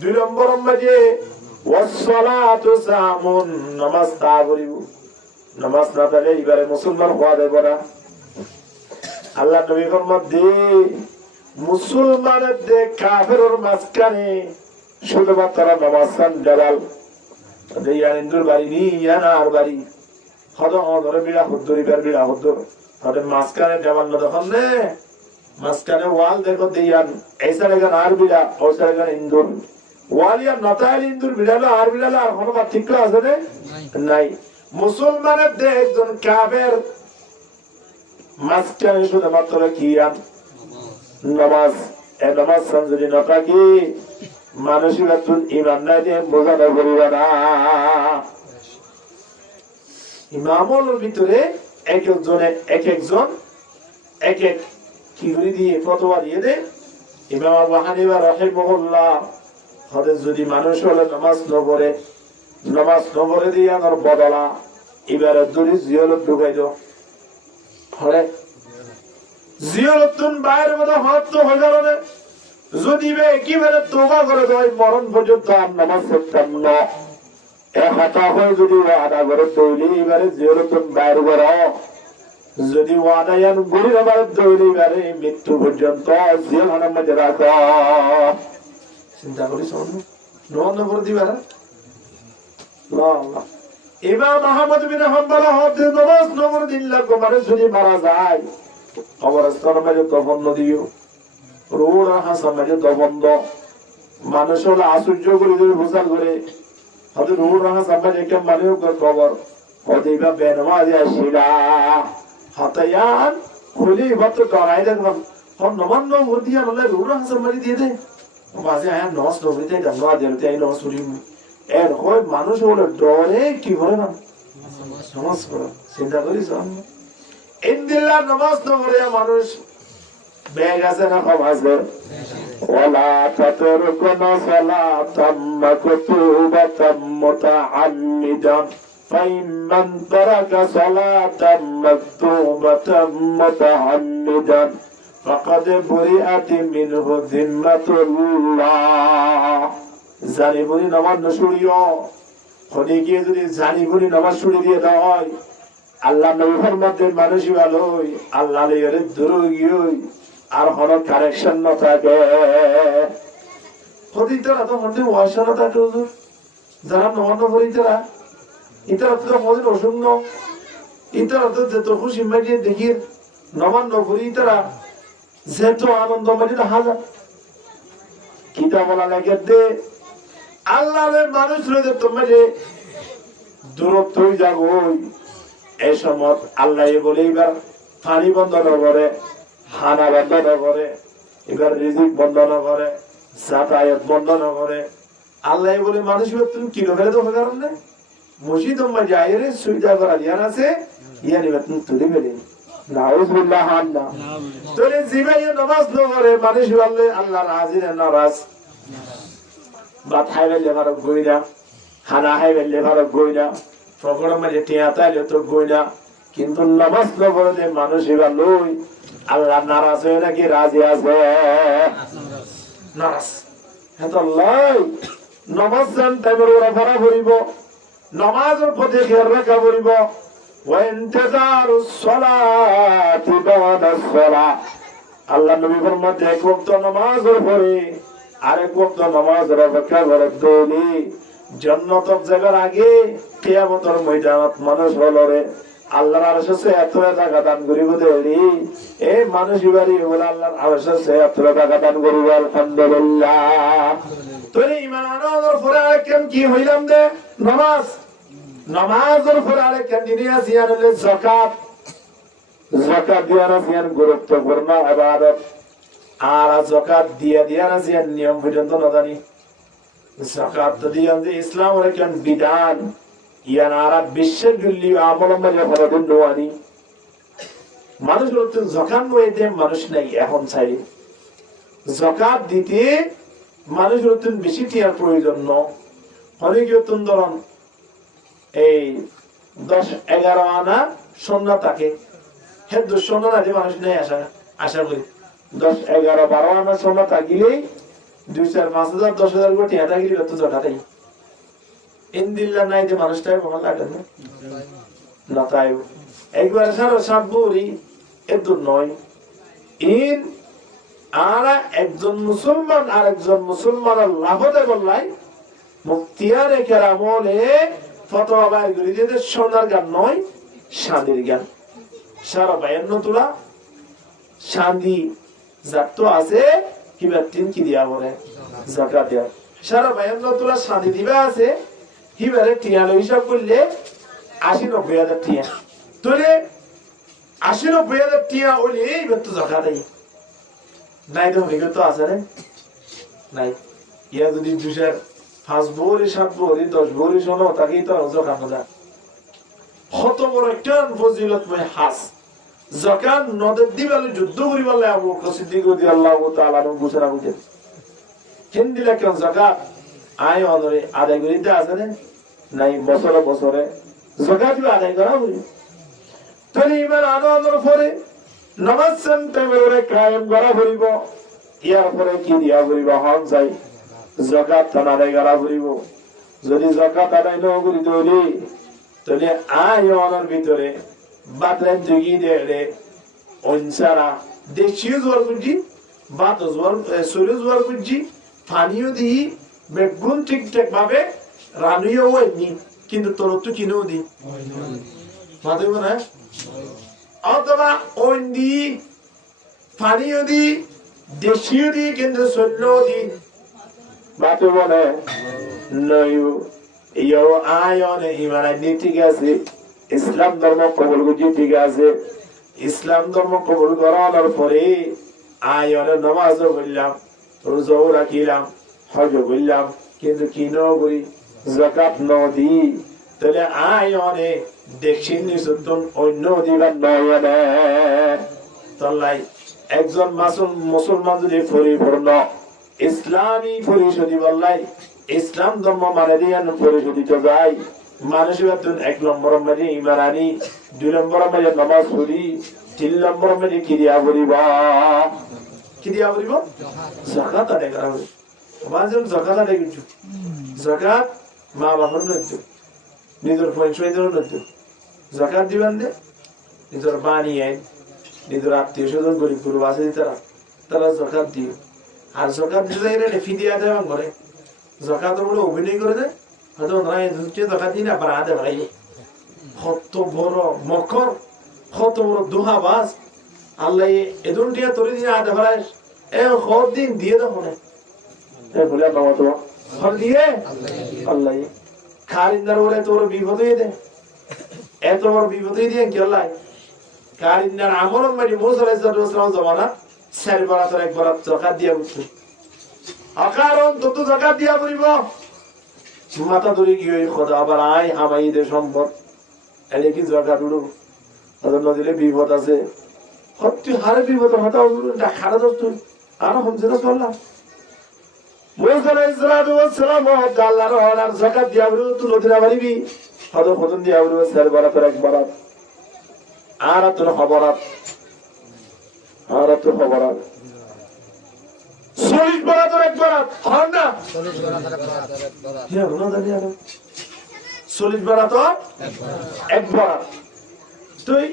দুই নম্বর মাঝে ওয়াসসালাতু সামুন, নামাজ তা করিব। নামাজ না থাকলে এবারে মুসলমান হওয়া দেব না। আল্লাহ নবী ফরমাতে মুসলমানের যে কাফেরের মাঝখানে শুধুমাত্র নামাজ সান দেওয়াল দেয়ার ইন্দুর বাড়ি নি ইয়ানার বাড়ি হদ হদরে বিড়া হদ্দরি বের বিড়া হদ্দর হদে মাঝখানে দেওয়াল না তখন নে মাঝখানে ওয়াল দেখো দেয়ান এই সাইডে গান আর বিড়া ওই সাইডে গান ইন্দুর ওয়াল ইয়ার নতাইল ইন্দুর বিড়ালো আর বিড়ালো আর কোনো পার্থক্য আছে রে নাই। মুসলমানের যে একজন কাফের মাঝখানে শুধুমাত্র কি নামাজ। এই নামাজ যদি না থাকি মানুষের ইমান নাই দিয়ে বোঝানো করিবে না। ইমামর ভিতরে এক একজনে এক একজন এক এক কি করে দিয়ে ফতোয়া দিয়ে দে। ইমাম আবু হানিফা রাহিমাহুল্লাহ হতে যদি মানুষ হলে নামাজ নপড়ে দিয়ে আমার বদলা এবারে দড়ি জিয়ালত ঢুকাই দাও হরে জিয়ারতুন বাইরের মতো হাত তো হয়ে গেল না। যদি বে একেবারে তোবা করে দেয় মরণ পর্যন্ত আর নামাজ পড়তাম না এক হাতা হয়ে যদি আদা করে তৈরি এবারে জিয়ারতুন বাইর করো যদি ওয়াদায়ান গরিব আবার তৈরি এবারে মৃত্যু পর্যন্ত জিয়ানের মধ্যে রাখো। চিন্তা করি শোন করে দিবে না। ইমাম আহমদ বিন হাম্বল হতে নামাজ নবর দিন লাগো মানে যদি মারা যায় কবরস্থান মাঝে দফন দিও রোড হাসান মাঝে দফন দ মানুষ হলে আশ্চর্য করে যদি ভূষাল করে হয়তো রোড হাসান মাঝে একটা মানে কবর হতে বা বেনমাজি আসিলা হতায়ান হলি ভক্ত ডরাই দেখলাম হন নমান নবর দিয়া নলে রোড হাসান মাঝে দিয়ে দে মাঝে আয়া নস নবরিতে গান্না দিতে আই নস করি এর হয় মানুষ হলে ডরে কি করে না নামাজ পড়া। চিন্তা করিস ইন্দিল্লা নামাজ না পড়ে মানুষ বেগ আছে না সমাজের ওয়ালা তাতরুকুনা সালাতাম মাকতুবাতাম মুতাআম্মিদান ফাইমান তারাকা সালাতাম মাকতুবাতাম মুতাআম্মিদান ফাকাদ বুরিআত মিনহু যিম্মাতুল্লাহ। জানি বুনি নামাজ নসুড়িও হনে গিয়ে যদি জানি বুনি নামাজ ছুড়ে দিয়ে দেওয়া হয় আল্লাহ নবী ফরমাতে মানুষই ভালোই আল্লাহ লেগে দুরুগিই আর হলো কারেকশন না থাকে হদিতরা তো মধ্যে ওয়াশানা থাকে হুজুর যারা নমাজ পড়িতরা ইতারা তো মজুর অসুন্ন ইতারা তো যত খুশি মাঝে দেখি নমান নপড়ি ইতারা যেত আনন্দ মাঝে হাজার কিতাব বলা লাগে দে আল্লাহের মানুষ রয়েছে তোমরা যে দূরত্ব হয়ে যাবো এই সময় আল্লাহ বলে এবার পানি বন্ধ না করে খানা বন্ধ না করে এবার রিজিক বন্ধ না করে যাতায়াত বন্ধ না করে আল্লাহ বলে মানুষ তুমি কিলো ফেলে তো কারণে মসজিদ যাই রে সুবিধা করা ইয়ান আছে ইয়ান এবার তুমি তুলে ফেলে নাউজুবিল্লাহ আল্লাহ তোরে জিবাই নামাজ না করে মানুষ বললে আল্লাহ রাজি না নারাজ ভাত খাইবে লেভারক গইনা খানা খাইবে লেভারক গইনা প্রোগ্রাম মাঝে টিয়া তাইলে তো গইনা কিন্তু নামাজ না পড়লে মানুষ এবার লই আল্লাহ নারাজ হয়ে নাকি রাজি আছে নারাজ এত লই নামাজ জান টাইমের ওরা ভরা ভরিব নামাজের প্রতি খেয়াল রাখা ভরিব ওয়াইনতিজারুস সালাতি বাদাস সালাহ। আল্লাহ নবী ফরমাতে এক ওয়াক্ত নামাজের পরে আরেক ওয়াক্ত নামাজের অপেক্ষা করে দৌড়ি জান্নাতের যাবার আগে কিয়ামতের ময়দানত মানুষ হলো রে আল্লাহর আরশে এত টাকা দান করিব দেরি এই মানুষ বাড়ি বলে আল্লাহর আরশে এত টাকা দান করিব আলহামদুলিল্লাহ। তোরে ঈমান আনার পরে আরেকম কি হইলাম দে নামাজের পরে আরেকম দিনিয়া জিয়ান হলে যাকাত দিয়া না জিয়ান গুরুত্বপূর্ণ ইবাদত আর যাকাত দিয়া না জিয়ান নিয়ম পর্যন্ত না জানি যাকাত দিয়া যে ইসলামের একজন বিধান ইয়ানারা বিশ্বের গুলি আমলম্বনে ফরদিন নোয়ানি মানুষ বলতে যাকাত নইতে মানুষ নাই এখন চাই যাকাত দিতে মানুষ বলতে বেশি টিয়ার প্রয়োজন ন অনেকে ধরুন এই 10-11 আনা সোনা থাকে হ্যাঁ সোনা না যে মানুষ নেই আশা করি 10-11-12 আনা সোনা থাকিলেই 2-4 5,000 10,000 কোটি টাকা গিয়ে তো জটাই ইনদিল্লাহ নাই যে মানুষটাই ভালো লাগে না তাই একবার সারা 7 ভরি এত নয় ইন আর একজন মুসলমান আর একজন মুসলমানের লাভতে বললাই মুক্তিয়ারে কেরামলে ফতোয়া বাইর করে দিতে সোনার গান নয় শান্তির গান সারা 52 তোলা শান্তি যাত আছে কিবা তিন কি দিয়া বলে যাকাত দেয়া সারা 52 তোলা শান্তি দিবা আছে হিবারে টিয়ালো হিসাব করলে 80-90 হাজার টিয়া তোরে 80-90 হাজার টিয়া হলে এইবার তো যাকাত দেয় নাই তো হয়ে তো আছে রে নাই ইয়া যদি 5 ভরি 7 ভরি 10 ভরি শোনো তাকেই তো যাকাত না কত বড় একটা ফজিলতময় হাজ যাকাত নদের দিবালে যুদ্ধ করি বলে আবু বকর সিদ্দিক রাদিয়াল্লাহু তাআলা নু ঘোষণা করেছেন হিন্দিলা কেন যাকাত আয় অনরে আদায় করিতে আছে না নাই বছরে বছরে যাকাত আদায় করা হবে তবে ইমান আনোর পরে নামাজ সেন্টারে কায়েম করা হইব ইয়ার পরে কি দিয়া হইব হন যাই যাকাত আদায় করা হইব যদি যাকাত আদায় না করি তাহলে আয় অনর ভিতরে বাতলেন জগি দেলে অনসারা দেশীয় জোয়ার বুঝি বাত জোয়ার সূর্য জোয়ার বুঝি পানিও দি বেগুন ঠিকঠাক ভাবে রানুইও হয়নি কিন্তু তোর তো কিনেও দি মাধব না অথবা ওন্দি পানিও দি দেশীয় দি কিন্তু সৈন্য দি বাতে বলে নয়ু ইয়ো আয়নে ইমানে ঠিক আছে ইসলাম ধর্ম কবুল করছি ঠিক আছে ইসলাম ধর্ম কবুল করার পরে আয়নে নামাজও পড়লাম রোজাও রাখিলাম হজ করলাম কিন্তু কিনো করি যাকাত নদি তাহলে আয়নে দেখছেন নিসুতন অন্য দিবার নয়নে তাহলে একজন মুসলমান যদি পরিপূর্ণ ইসলামী পরিষদী বললাই ইসলাম ধর্ম মানে দিয়ান পরিশোধিত যায় মানুষের বেতন 1 নম্বর মানে ইমান আনি 2 নম্বর মানে নামাজ পড়ি 3 নম্বর মানে কি দিয়া বলিবা যাকাত আদায় করা হবে বাজার যাকাত আদায় করছো যাকাত মা বাবার নয় নিজের পয়সার নয় যাকাত দিবেন দে নিজের বানিয়ে নিজের আত্মীয় স্বজন গরিব গরিব আছে তারা যাকাত দিও আর যাকাত দিলে ফিদিয়া দেওয়া করে যাকাত বলে অভিনয় করে দেয় হয়তো ওনারা যাকাত দিন আবার আদে ভাই কত বড় মকর কত বড় দুহাবাজ আল্লাহ এদুন টিয়া তোরে দিন আদে ভাই এ কত দিন দিয়ে দাও মনে বলে বাবা তো ফল দিয়ে আল্লাহ খারিন্দার বলে তোর বিপদ হয়ে দে এত বড় বিপদ হয়ে দিয়ে কি আল্লাহ খারিন্দার আমল মানে মুসা আলাইহিস সালাম জমানা চার বরাত এক বরাত যাকাত দিয়া উঠছে আকারণ তত যাকাত দিয়া করিব মাথা ধরে কি হই খোদা আবার আয় হামাইদের সম্পদ এলে কি যাকাত উড়ো তাদের নদীলে বিপদ আছে হত্যি হারে বিপদ হতা উড়ো খাড়া দস্ত আর হমছে না চললাম মুসা আলাইহিস সালাম আল্লাহর অর্ডার যাকাত দিয়া উড়ো তুই নদীরা মারিবি হয়তো খতম দিয়া উড়ো চার বরাত এক বরাত আর তোর খবরাত আর তোর খবরাত 40 বরাত এক বরাত হন না 40 বরাত এক বরাত তুই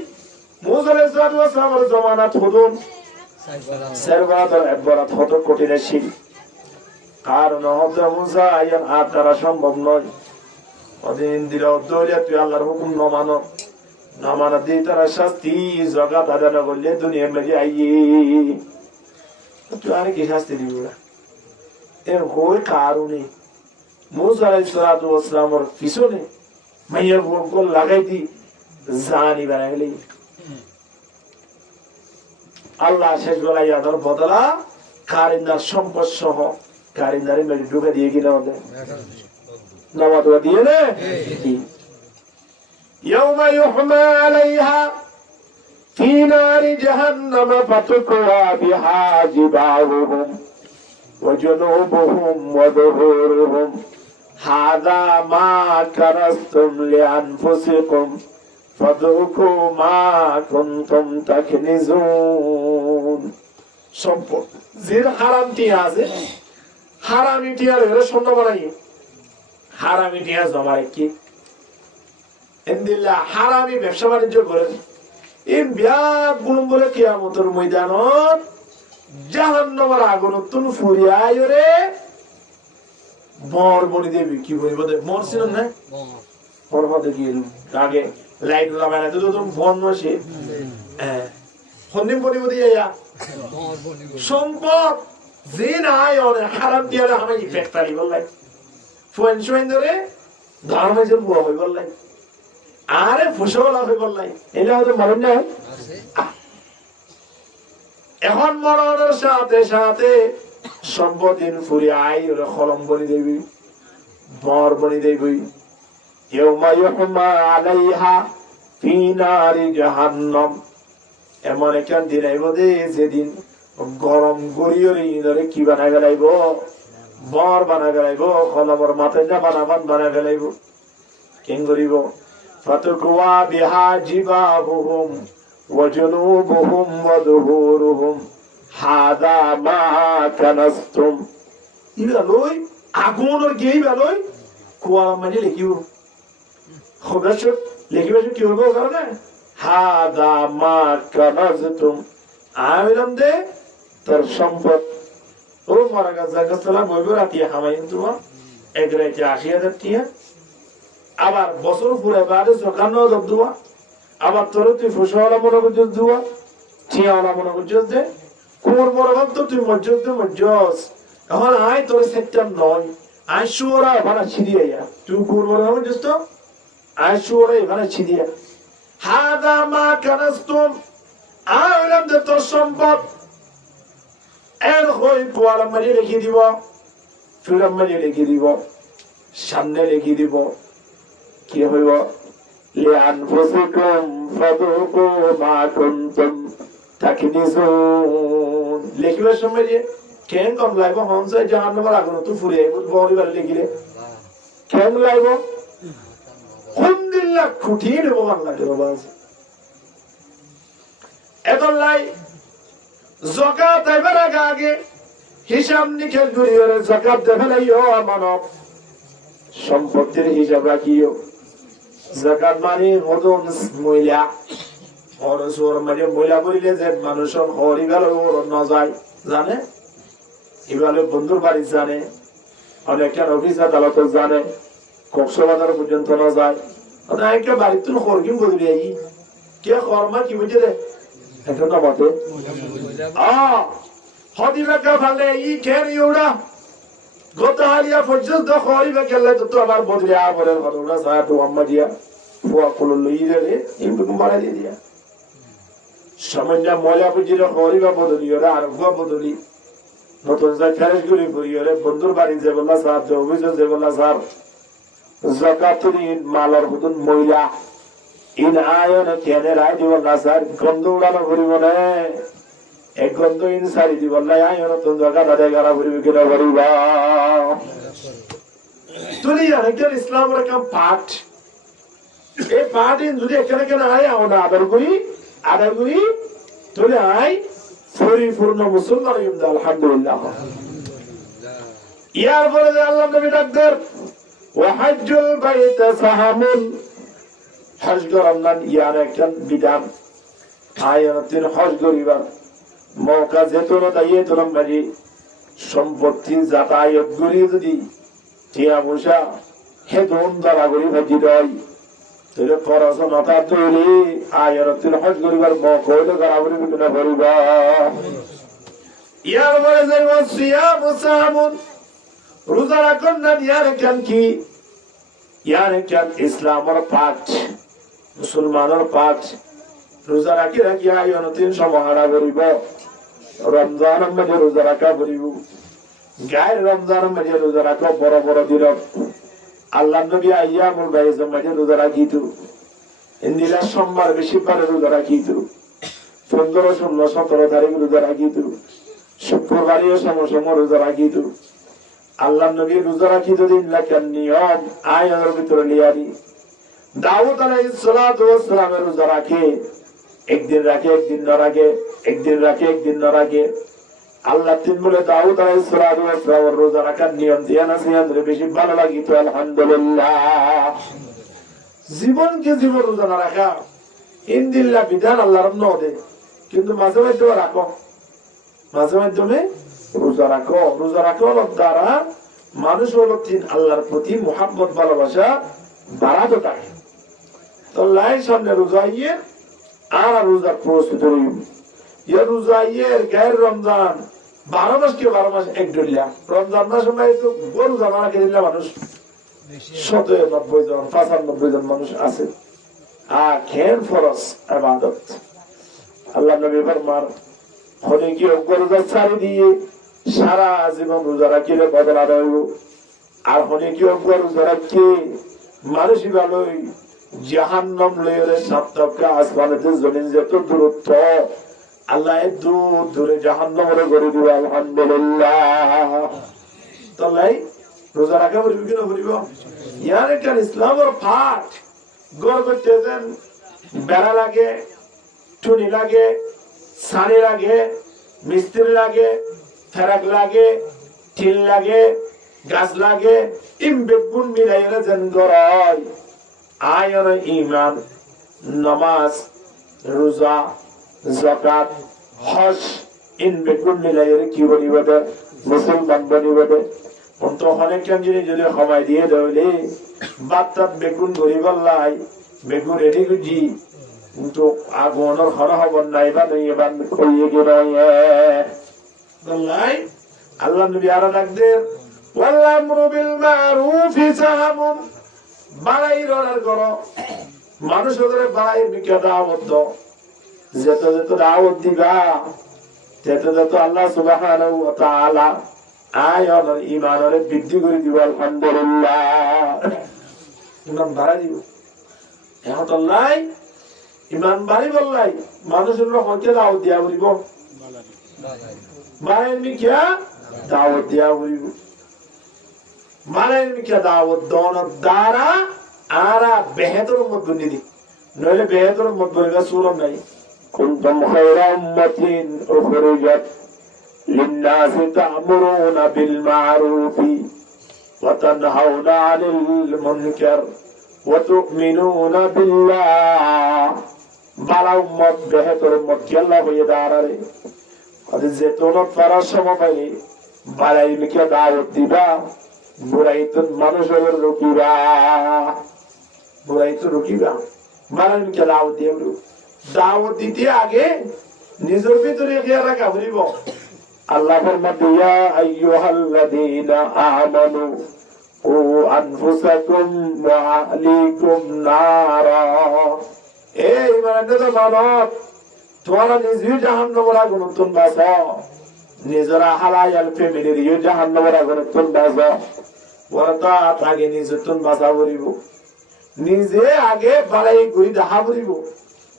মুসা আলাইহিস সালামের জামানাত হদুন 4 বরাত এক বরাত হতো কঠিন ছিল কারণ হযরত মুসা আইয়ান আর দ্বারা সম্ভব নয় ওদিন দিল দৌড়ে তুই আল্লাহর হুকুম না মানা দিয়ে তারা শাস্তি যাকাত আদায় না করলে দুনিয়া মেরে আইয়ে তুই আর কি শাস্তি দিব না এর হয়ে কারণে মুসা আলাইহিস সালামের পিছনে মাইয়া গোল লাগাই দি জানি বানাইলি আল্লাহ শেষ বেলায় আদার বদলা কারিন্দার সম্পদ সহ কারিন্দারে মেরে ঢুকে দিয়ে কিনা ওদের নামাজ দিয়ে নে يوم يحمى عليها في نار جهنم فتقوى بها جباههم وجنوبهم وظهورهم هذا ما كنزتم لأنفسكم فذوقوا ما كنتم تكنزون সম্পদ যে হারামটি আছে হারামি টিয়ার এর স্বর্ণ বানাই হারামি টিয়া জমা কি ইনদিল্লাহ হারামি ব্যবসা বাণিজ্য করেন এই বিয়াত গুণ বলে কিয়ামতের ময়দানত জাহান্নামের আগুন তুন ফুরিয়ায় রে মর বনি দেবী কি বলবো দে মর ছিল না পরবতে কি আগে লাইট লাগায় না তো তুমি ফোন নসে হ্যাঁ হন্দিম বনি বদি ইয়া সম্পদ জিন আয় ওরে হারাম দিয়ারে আমি ফ্যাক্টরি বললাই ফোন শোন ধরে ধর্মে যে বুয়া হই বললাই আরে ফসল হবে বললাই এটা হয়তো মরণ না এখন মরণের সাথে সাথে সম্পদিন ফুরি আই ওরে খলম বনি দেবি মর বনি দেবি ইয়াউমা ইউহমা আলাইহা ফি নারি জাহান্নাম এমন একটা দিন আইব দে যেদিন গরম গড়িয়ে ইনরে কি বানাই ফেলাইব মর বানাই ফেলাইব খলমর মাথায় না বানাই ফেলাইব কেন করিব ফাতুকুয়া বিহা জিবাহুহুম ওয়াজুনুবুহুম ওয়াদুহুরুহুম হাদা মা কানাসতুম ইবালই আগুনের গেই বালই কুয়া মানে লিখিব খবরছ লিখিব কি হইব কারণে হাদা মা কানাসতুম আমিলাম দে তোর সম্পদ ও মারা গাছালা বইব রাতি হামাইন তোমার এক রাতে ৮০,০০০ টিয়া আবার বছর পুরে বাদে সকাল দুয়া আবার তোর তুই ফসলা মনে করছিস দুয়া টিয়াওয়ালা মনে করছিস দে কুমোর মরবাব তো তুই মজ্জস দে মজ্জস এখন আয় তোর সেক্টর নয় আয় শুয়োরা এখানে ছিড়িয়ে যা তুই কুমোর মরবাব মজ্জস তো আয় শুয়োরা এখানে ছিড়িয়ে হাদা মা কানাসতুম আইলাম দে তোর সম্পদ এর হই কোয়ালা মারি লিখে দিব ফিরাম মারি লিখে দিব সামনে লিখে দিব কি হইব লিআনফুসিকুম ফাদুকু মা কুনতুম তাকনিজুন লিখিবার সময় যে কেন কম লাইব হনসাই জাহান্নামের আগুন তো ফুরিয়ে বড়িবার লিখিলে কেন লাইব আলহামদুলিল্লাহ খুঁটি নেব বাংলা কে বাবা এখন লাই যাকাত এবার আগে হিসাব নিকেশ করিও যাকাত দেবে লাইও মানব সম্পত্তির হিসাব রাখিও যাকাত মানে মদন মহিলা অরসর মানে মহিলা বলিলে যে মানুষের হরি গেল ওর ন যায় জানে এবারে বন্ধুর বাড়ি জানে অনেকটা অফিস আদালত জানে কক্সবাজার পর্যন্ত না যায় একটা বাড়ির তুন হরকিম বদলি আই কে কর্মা কি বুঝে রে এখন না বটে হদি বেকা ভালে ই কেন ইউড়া গত হারিয়া পর্যন্ত হরি বেকেলে তো আবার বদলি আবরে হরনা সায়া তো আম্মা দিয়া ফুয়া কোল লই রে ইমবুক মারা দিয়ে দিয়া সামান্য ময়লা বুঝিরে হরি বা বদলি ওরা আর ফুয়া বদলি নতুন যা খারেজ গুলি করিরে বন্ধুর বাড়ি যে বললা সাহেব যে অভিযোগ যে বললা স্যার যাকাতুল মালার হুদুন মহিলা ইন আয়নে কেনে রাই দিব না স্যার গন্ধ উড়ানো করিব না এক গন্ধ ইন সারি দিব না আয়নে তো জায়গা দাদা গারা করিব কিনা করিবা তুই আরেকজন ইসলামের কাম পাঠ এই পাঠ ইন যদি এখানে কেন আয় আমরা আদর করি তুই আয় পরিপূর্ণ মুসলমান হইম আলহামদুলিল্লাহ ইয়ার পরে যে আল্লাহ নবী ডাকদের ওয়াহজ্জুল বাইত সাহামুন হজ করার ইয়ার একটা বিধান আয়াতিন হজ করিবার মৌকা যেতন তাইয়ে তোরম বাড়ি সম্পত্তি যাতায়াত করি যদি টিয়া পয়সা হে ধন দ্বারা করি ভাজি দেয় তাহলে পড়াশোনা তৈরি আয়াতিন হজ করিবার মৌকা হইলে করা করিব কিনা করিবা ইয়ার পরে যে সিয়াম সাহামুন রোজা রাখুন না ইয়ার কেন কি ইয়ার কেন ইসলামের পাঠ মুসলমানের পাঠ রোজা রাখি রাখি আয়ন 300 মহারা করিব রমজান মাঝে রোজা রাখা করিব গায়ের রমজান মাঝে রোজা রাখা বড় বড় দিন আল্লাহ নবী আইয়ামুল বাইজ মাঝে রোজা রাখিত ইন্দিলা সোমবার বেশি পারে রোজা রাখিত 15, 16, 17 তারিখ রোজা রাখিত শুক্রবারেও সময় রোজা রাখিত আল্লাহ নবী রোজা রাখিত দিন লেখার নিয়ম আয়াতের ভিতরে লিয়ারি দাউদ আলাইহিস সালাতু ওয়াস সালাম রোজা রাখে একদিন রাখে একদিন না রাখে একদিন রাখে একদিন না রাখে আল্লাহ তিন বলে দাউদ আলাইহিস সালাতু ওয়াস সালাম রোজা রাখার নিয়ম দিয়া না সিয়াদের বেশি ভালো লাগি তো আলহামদুলিল্লাহ। জীবনকে জীবন রোজা না রাখা ইনদিল্লাহ বিধান আল্লাহর নদে, কিন্তু মাঝে মাঝে রাখো, মাঝে মাধ্যমে রোজা রাখো। রোজা রাখার দ্বারা মানুষ হলো তিন আল্লাহর প্রতি মুহাব্বত ভালোবাসা বাড়াতে থাকে। তো লাই সামনে রোজা ইয়ে আর রোজার প্রস্তুত রইব। ইয়ে রোজা ইয়ে গায়ের রমজান 12 মাস কে 12 মাস এক ডলিয়া রমজান মাস সময় তো গরু জানা রাখে দিলে মানুষ 97 জন 95 জন মানুষ আছে। আর খেন ফরজ ইবাদত আল্লাহ নবী ফরমান হলে কি গরুটা ছাড়ি দিয়ে সারা জীবন রোজা রাখিলে বদলা রইব। আর হলে কি রোজা রাখি মানুষই ভালোই জাহান্নাম লইরে সপ্তাহকে আসমানেতে জমিন যত দূরত্ব আল্লাহ দূর দূরে জাহান্নামে করে দিবে আলহামদুলিল্লাহ। তাহলে রোজা রাখা বলবি কিনা বলিব ইয়ার একটা ইসলামের পাঠ গড় করতে দেন। বেড়া লাগে, টুনি লাগে, সানি লাগে, মিস্ত্রি লাগে, ফেরাক লাগে, টিল লাগে, গাছ লাগে, ইম বেগুন মিলাইরে যেন গড়ায় আয়ন ইমান নামাজ রোজা যাকাত হজ ইন বেগুন মিলাইরে কি বলিবে দে মুসলমান বলিবে দে। অন্ত অনেক জিনিস যদি সময় দিয়ে দেওয়ালে বাত্তাত বেগুন গরিব লাই বেগুন রেডি গুজি কিন্তু আগুনের হর হবন নাই বা নই এবার কইয়ে গেলাই আল্লাহ নবী আরো ডাকদের ওয়াল আমরু বিল মারুফি সাহাবুন বাড়াইর অর্ডার করো। মানুষ ওদের বাড়াইর বিকে দাওয়াত দাও। যত যত দাওয়াত দিবা তত তত আল্লাহ সুবহানাহু ওয়া তাআলা আয়ানের ঈমানের বৃদ্ধি করে দিব আলহামদুলিল্লাহ। ইমান বাড়াই দিব এখন তো নাই ইমান বাড়ি বললাই মানুষের হকে দাওয়াত দিয়া বলিব বাড়াইর মিকিয়া দাওয়াত দিয়া বলিব। বাড়াইর মিকিয়া দাওয়াত দনের দ্বারা আরা বেহেতর মত বন্দি নইলে বেহেতর মত বলিবা সুরম নাই। কুনতুম খায়রা উম্মাতিন উখরিজাত লিন-নাস তা'মুরুনা বিল মা'রুফি ওয়া তানহাউনা 'আনিল মুনকার ওয়া তু'মিনুনা বিল্লাহ। বালা উম্মত বেহেতর উম্মত কি আল্লাহ হয়ে দাঁড়ারে আজ যে তোনত পারার সময় পাইলে বালাই মিকে দাওয়াত দিবা বুড়াই তো মানুষের রুকিবা বুড়াই তো রুকিবা বালাই মিকে দাওয়াত দিয়ে দাওয়াত দিতে আগে নিজের ভিতরে খেয়াল রাখা বলিব আল্লাহ ফরমাতে ইয়া আইয়ুহাল্লাযীনা আমানু ও আনফুসাকুম ওয়া আহলিকুম নারা। এই ইমানদার মানব তোমরা নিজে জাহান্নামের আগুন থেকে বাঁচাও, নিজের হালাল ফ্যামিলির জাহান্নামের আগুন থেকে বাঁচাও। ওরা আগে নিজে তুমি বাঁচা করিব, নিজে আগে বাড়াই করি দেখা করিব,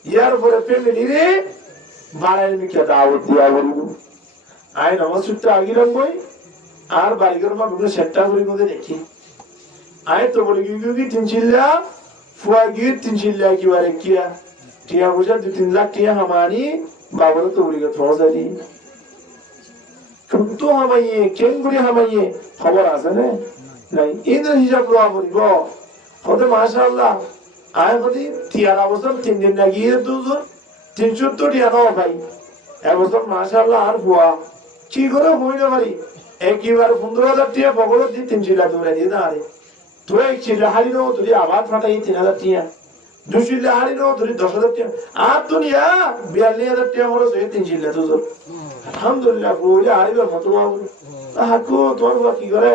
ইয়ার পরে ফ্যামিলিরে বাড়াই মিকে দাওয়াত দিয়া করিব। আই নামাজ ছুটতে আগে রাখবই আর বাড়িঘর মা বিভিন্ন সেটটা করি মধ্যে দেখি আয় তো বলি কি 3 চিল্লা ফুয়া গিয়ে 3 চিল্লা একেবারে কিয়া টিয়া বুঝা 2-3 লাখ টিয়া হামানি বাবার তো বলি ফৌজারি কিন্তু হামাইয়ে কেন করে হামাইয়ে খবর আছে না নাই ইন্দ্র হিসাব লওয়া বলিব হতে মাশাআল্লাহ আয় হতে টিয়ার অবস্থা 3 দিন লাগিয়ে 370 টিয়া দাও ভাই এবছর মাশাআল্লাহ আর ফুয়া কি করে হইল পারি একবার 15,000 টিয়া পকড় দিয়ে 3 চিল্লা দৌড়ে দিয়ে না আরে তুই 1 চিল্লা হারি নো তুই আবার ফাটাই 3,000 টিয়া 2 চিল্লা হারি নো তুই 10,000 টিয়া আর দুনিয়া 42,000 টিয়া হলো 3 চিল্লা তো আলহামদুলিল্লাহ বলে আরিবার মতো বাবু হাকু তোমার কি করে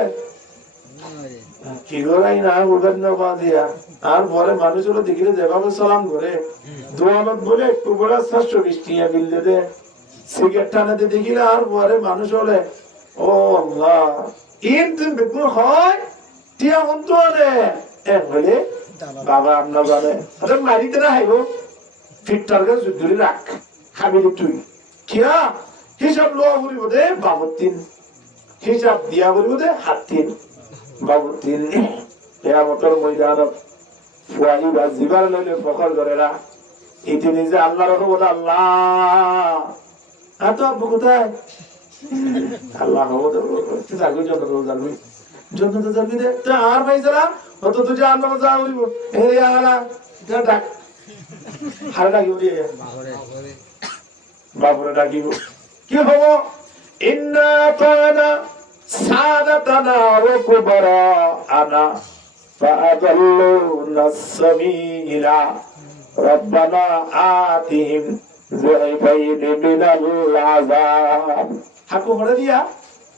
কি করে না ওদের না বাঁধিয়া আর পরে মানুষ হলো দেখিলে যেভাবে সালাম করে দোয়ানত বলে একটু বড় 720 টিয়া বিল দে সিগারেট টানাতে দেখিলে আর পরে মানুষ হলে ও আল্লাহ ইন তুমি বেগুন হয় টিয়া অন্ত রে এক বলে বাবা আমরা জানে আরে মারিতে না হাইব ফিটটার গাছ ধরে রাখ খাবিলি তুই কিয়া হিসাব লওয়া বলিব দে বাবর 3 হিসাব দিয়া বলিব দে হাত 3 বাবর 3 এয়া মতর ময়দানত ফুয়াই বা জিবার লইলে ফখর করে না ইতি নিজে আল্লাহর রহমত আল্লাহ এত আব্বু কোথায় আল্লাহ যাবি যাবি জন্য যাবি দে আর ভাই যারা হতো তুই আর নাম যা উড়িব এই আলা ডাক হার ডাকিব দিয়ে বাবুরে ডাকিব কি হব ইন্না তানা সাদাতানা ওয়া কুবরাআনা ফাআদাল্লুনা সাবিলা রব্বানা আতিহিম যুইফাইনি মিনাল আযাব হাকু হরে দিয়া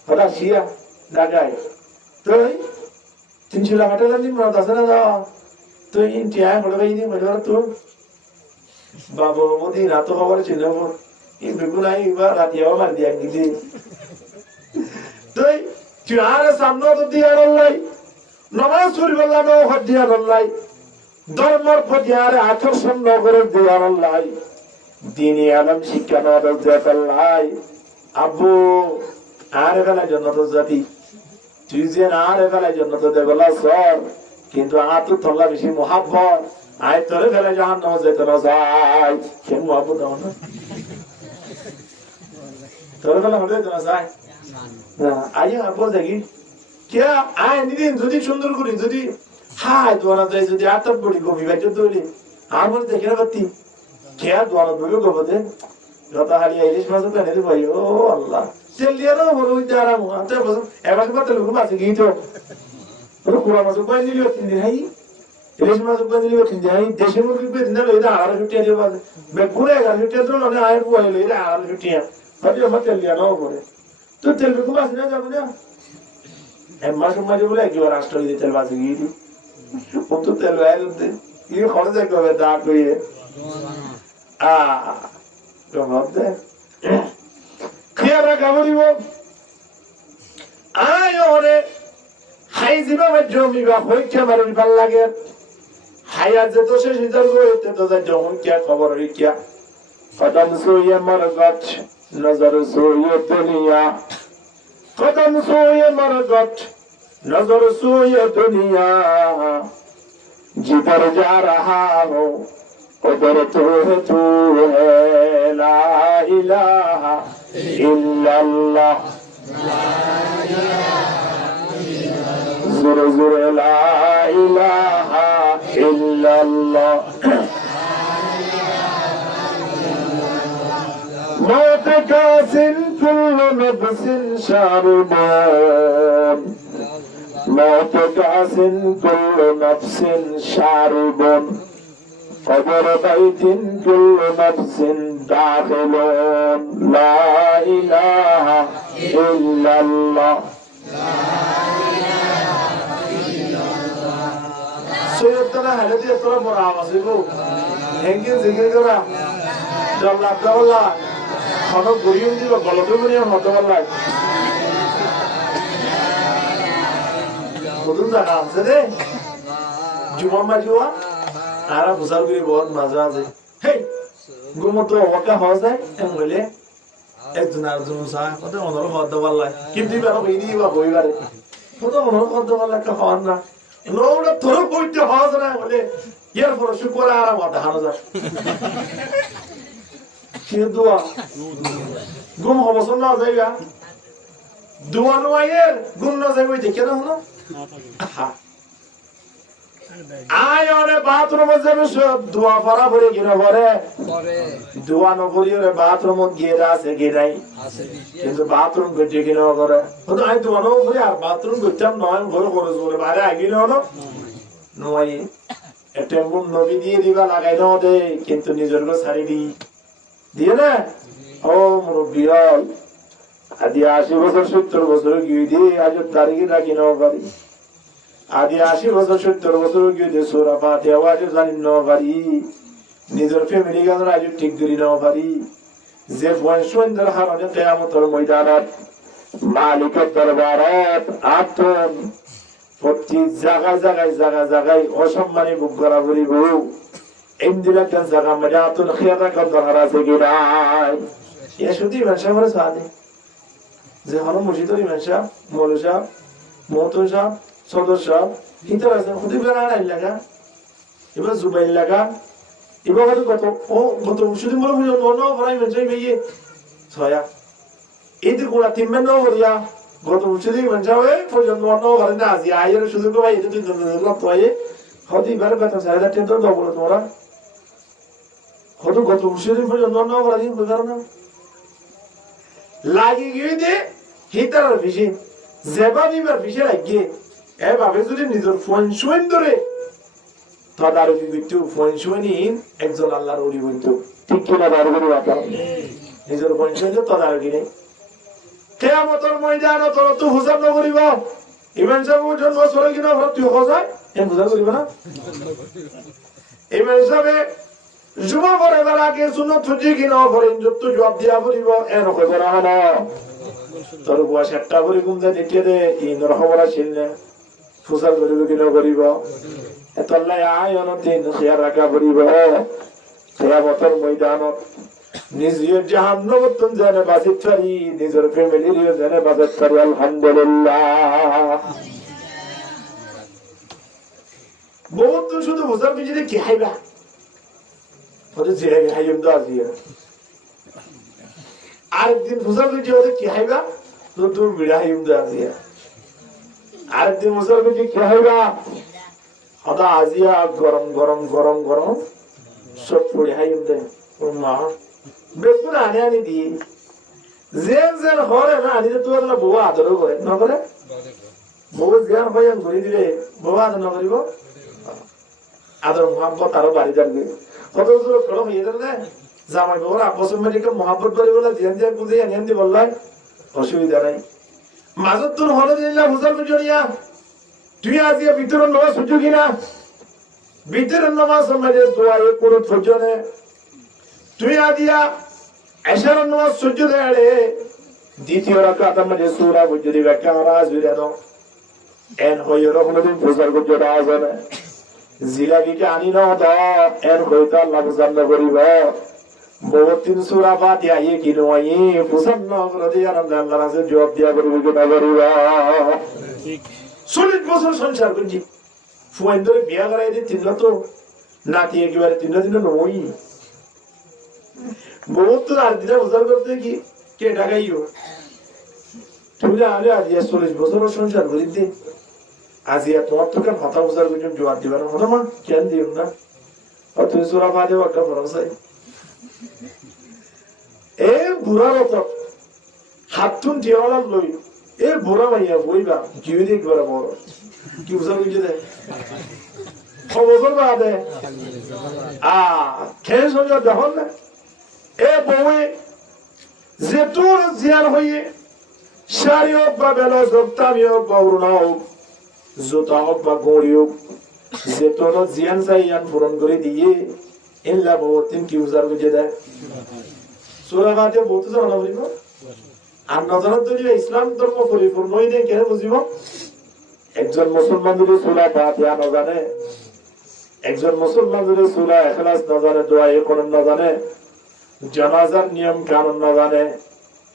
হদা শিয়া ডাকায় তুই 300 লাখ টাকা দিন মত আছে না দাও তুই ইন্ডিয়া হরে ভাই নি মরে তো বাবু মোদি রাত খবর ছিল এই বেগুলাই বা রাতিয়াও মান দিয়া দিদি তুই চার সামনে তো দিয়া আল্লাহ নামাজ পড়িবলা নো হদিয়া আল্লাহ ধর্মর ফদিয়ার আকর্ষণ নগরে দিয়া আল্লাহ দিনী আলম শিক্ষা নগর দিয়া আল্লাহ আব্বু আর বেলা জন্নত জাতি তুই যে আর বেলা জন্নত দেবলা সর কিন্তু আতু তোলা বেশি মহাব্বত আয় তোরে বেলা জাহান্নাম যেতে না যায় কেন মহাব্বত দাও না তোরে বেলা হবে তো না যায় না আইয়া আব্বু দেখি কে আয় নিদিন যদি সুন্দর করি যদি হায় দোয়ানা যায় যদি আটক পড়ি গভি বাইতে দৌড়ি আমার দেখে না পাতি কে দোয়ানা দৌড়ে গভতে যত হারিয়ে ইলিশ মাছ পেনে দিব ও আল্লাহ তেল দিয়ে না বড় হইতে আরাম আচ্ছা বসুন এবার কথা লোক মাছ গিয়ে তো ওরা কুড়া মাছ উপায় নিলি তিন দিন হাই ইলিশ মাছ উপায় নিলি তিন দিন হাই দেশি মুরগি পেয়ে দিন এটা 18 ছুটিয়া দিয়ে বাজে বেগুড়ে 11 ছুটিয়া তো মানে আয়ের পুয়াই লই এটা 18 ছুটিয়া ভাবি আমার তেল দিয়ে নাও করে তো তেল বেগু মাছ না যাবো না এম্মা সম্মাজি বলে একবার রাষ্ট্র দিয়ে তেল মাছ গিয়ে দি ও তো তেল বাইরে দে এই খরচ একবার দা কইয়ে মধ্যে খেয়ারা গাবরিব আয় ওরে হাই জিবা জমি বা হইকে মারুন ভাল লাগে হায়া যে দোষে সিজার হইতে তো যা জমি কি খবর হইকিয়া কদম সোয়ে মরগত নজর সোয়ে দুনিয়া কদম সোয়ে মরগত নজর সোয়ে দুনিয়া जिधर जा रहा हो उधर तू है ला इलाहा इल्लल्लाह ज़ुर ज़ुर ला इलाहा इल्लल्लाह मौत का सिन कुल्लु नफ्सिन शारिबुन मौत का सिन कुल्लु नफ्सिन शारिबुन कब्र बैतिन कुल्लु नफ्सिन दाखिलुन ला इलाहा इल्लल्लाह सैयदना हलदी तोरा बड़ा आवाज गो हेंगे जिकिर करा जब लागता वाला खानो गुरियम दी गलत गुरियम होता वाला खुदुन जाना हमसे दे जुमा मजुआ आरा बुजार भी बहुत मजा आते हे गुमो तो वक्का हो जाए हम बोले एक दिन अर्जुन सा पता उन्होंने बहुत दबाल लाए किंतु बारो बेनी हुआ कोई बारे पता उन्होंने बहुत दबाल लाए का खान ना लोग ना थोड़ा कोई तो हाथ ना बोले यार फरो शुक्र आरा मत हानो जा क्या दुआ गुम हो बस ना जाएगा दुआ नो आये गुम ना जाए कोई देखे ना हो ना आय और बाथरूम में जब सब दुआ फरा भरे गिरा भरे दुआ न भरी और बाथरूम में गिरा से गिराई किंतु बाथरूम बैठे गिरा भरे तो आय दुआ न भरी यार बाथरूम बैठे हम नॉन भरो भरो जोरे बाहर आगे ना हो नो आये एटेम्बुम नबी दिए दिवा लगाई ना दे किंतु निजर को सारी दिए ना ओ मुरब्बियाल आदि 80 বছর 70 বছর গিয়ে দিয়ে আজ তারিখে রাখি না পারি আদি 80 বছর 70 বছর গিয়ে সূরা ফাতিহা আজ জানি না পারি নিজের ফ্যামিলি গান আজ ঠিক করি না পারি যে বয়সের হারানে কিয়ামতের ময়দানত মালিকের দরবারত আতন প্রতি জায়গায় অসম্মানী বুক করা বলিব ইন্দিরাকে জায়গা মানে আতন খেয়াটা কর দরকার আছে কি নাই এ শুধু মানুষের করে সাথে যে হলো মসজিদের ইমাম সাহেব মৌলভী সাহেব মহতব সাহেব সদর সাহেব ইতার আছে খুদি বেলা আড়াই লাগা এবার জুবাইল লাগা এবার কত শুধু বলে বুঝো মনে ভরাই মেনছে মেয়ে ছয়া এতে গোড়া তিনবেন ন করিয়া গত বছরই মানুষ হবে পর্যন্ত অন্য ঘরে না আজি আয়ের সুযোগ পাই এটা তুই লাভ পাই হতে এবারে বেতন 4,000 টাকা দাও বলো তোমরা হয়তো গত বছরই পর্যন্ত অন্য ঘরে দিন বুঝার না লাগি গিয়ে দে হিতার বেশি জেবা দিবার বেশি লাগিয়ে এভাবে যদি নিজের ফোন শুয়েন ধরে তদারকি করতে ফোন শুয়েন একজন আল্লাহর ওলি বলতো ঠিক কিনা বার করে রাখা নিজের ফোন শুয়েন তদারকি নেই কেয়ামতের ময়দানে তোর তো হুজার নকরিব ইমান সাহেব জন্ম চলে কিনা ঘৰত তুই খজাই এন হুজার করিব না ইমান সাহেব যুব করে বেলাকে সুন্নত ফুজি কিনা করে যত জবাব দিয়া পড়িব এন কইব না তোর বুয়া সেটটা করে গুমজা দেখিয়ে দে ইনর খবর আছিল না ফুসার করিব কিনা করিব এতলাই আয়ন দিন খিয়াল রাখা পড়িব কেয়ামতের ময়দানত নিজের জাহান্নামত জানে বাঁচিত পারি নিজের ফ্যামিলির জানে বাঁচিত পারি আলহামদুলিল্লাহ বহুত শুধু বুঝার পিছনে কি খাইবা ওদের যে খাইম তো আজি আরেকদিন বুঝার পিছনে ওদের কি খাইবা নতুন বিড়া খাইম তো আজি আরেকদিন বুঝার পিছনে কি খাইবা হদা আজিয়া গরম গরম গরম গরম সব পড়ে খাইম দে মা বেগুন আনি আনি দি জেন জেন হরে না আনি তো তোর বউ আদর করে না করে বউ জ্ঞান হয়ে ঘুরে দিলে বউ আদর না করিব আদর মহাব্বত আরো বাড়ি যাবে কত জোর ফলম হয়ে যাবে না জামাই বউর আপস মেডিকে মহাব্বত করে বলে ধ্যান ধ্যান বুঝে আনি আনি বললাই অসুবিধা নাই মাজত তোর হলে দিলা বুঝার বুঝিয়া তুই আজকে ভিতরের নামাজ সুযোগ কিনা ভিতরের নামাজ মেরে দোয়া কোনো প্রয়োজনে তুই আদিয়া এশার নামাজ সূর্য দেড়ে দ্বিতীয় রাকাত মধ্যে সূরা বুঝদি ব্যাখ্যা আওয়াজ হইরা দাও এন হইর কোনদিন প্রচার করতে দাও না জিলাবিকে আনি নাও দাও এন হইতা আল্লাহ জান্নাত করিব বহুত তিন সূরা ফাতিহা এই কি নয় প্রসন্ন করে আল্লাহর কাছে জবাব দিয়া করিব কি না করিব ঠিক 40 বছর সংসার করছি ফুয়াইন ধরে বিয়া করাই দি তিন তো নাতি একেবারে তিন দিন নই বহুত তো আর দিনা উদ্ধার করতে কি কে ঢাকাইও তুমি আলে আজ 40 বছর সংসার করিতে আজিয়া তোমার তো কেন কথা উদ্ধার করতে জবাব দিবা না হলো মা কেন দিও না আর তুই সূরা ফাতিহা একটা ভরসাই এ বুড়া রত হাতুন দিওয়ালা লই এ বুড়া মাইয়া বইবা কিউ দেখ বড় বড় কি উদ্ধার করতে দে খবর বাদে কেন সংসার দেখো না এ বউয়ে যে তোর জিয়ার হইয়ে শাড়ি হোক বা বেলস হোক তামি হোক বা উড়না হোক জোতা হোক বা গড়ি হোক যে তোর জিয়ান চাইয়ান পূরণ করে দিয়ে এল্লা বউ তিন কি উজার বুঝে দেয় সূরা ফাতিহা বহুত জানা বলিব আর নজরত যদি ইসলাম ধর্ম পরিপূর্ণ হই দেয় কেন বুঝিব একজন মুসলমান যদি সূরা ফাতিহা না জানে একজন মুসলমান যদি সূরা ইখলাস না জানে দোয়া কোরআন না জানে জানাজার নিয়ম কানুন না জানে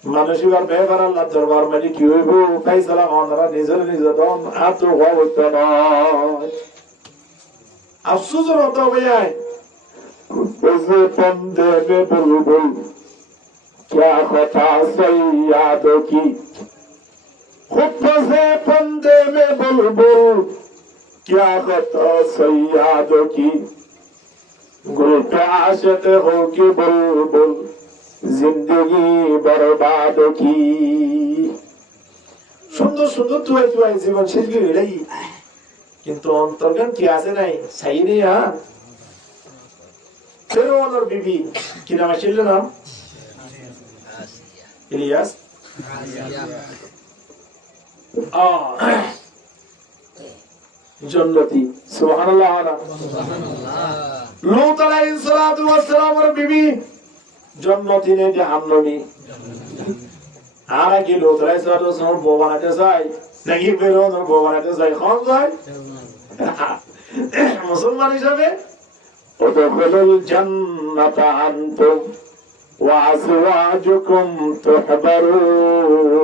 মানুষের ব্যবহার আল্লাহ দরবার মানে কি হইব ফাইসালা ওনারা নিজের নিজের দম আর তো হইতো না আফসোসের হতো ভাই ওজে বন্দে মে বুলবুল क्या खता सैयादों की खुद से बंदे में बुलबुल क्या खता सैयादों की गुल पे आशिक हो के बुलबुल जिंदगी बर्बाद की সুন্দর সুন্দর তুই তুই জীবন শেষ করে গেলি কিন্তু অন্তর্জ্ঞান কি আছে নাই সাইরে ফেরাউনের বিবি কি নাম ছিল না ইলিয়াস জান্নাতি সুবহানাল্লাহ লূত আলাইহিস সালাতু ওয়াস সালামের বিবি জান্নাতি নে জাহান্নামী আর কি লূত আলাইহিস সালাতু ওয়াস সালাম বউ বানাতে চায় নাকি ফেরাউনের বউ বানাতে চায় কোন যায় মুসলমান হিসেবে ওদখুলুল জান্নাতা আনতুম ওয়া আজওয়াজুকুম তুহবারুন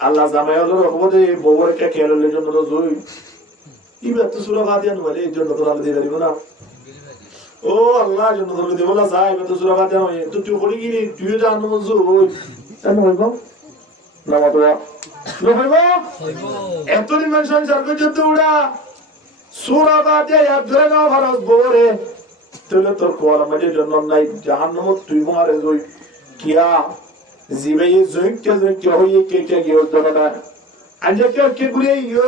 আল্লাহ জামাইয়ের রহমতে বউরকে খেয়ালের জন্য তো জুই ইবা তো সূরা ফাতিহা নলে এই জন্য তো আল্লাহ দিয়ে দিব না ও আল্লাহ জন্য তো দিব না চাই তো সূরা ফাতিহা হয় তো তুই করি কি তুই জানো জুই এমন হইব না মাতোয়া হইব এতদিন মানুষ সরকার যুদ্ধ উড়া সূরা ফাতিহা ইয়াদ ধরে নাও ফরজ বরে তুলে তোর কোয়ালা মাঝে জন্য নাই জাহান্নাম তুই মারে জই কিয়া জিবে জই কে হইয়ে কে গিয়ে দনা না আজকে কে গুলিয়ে ইয়ো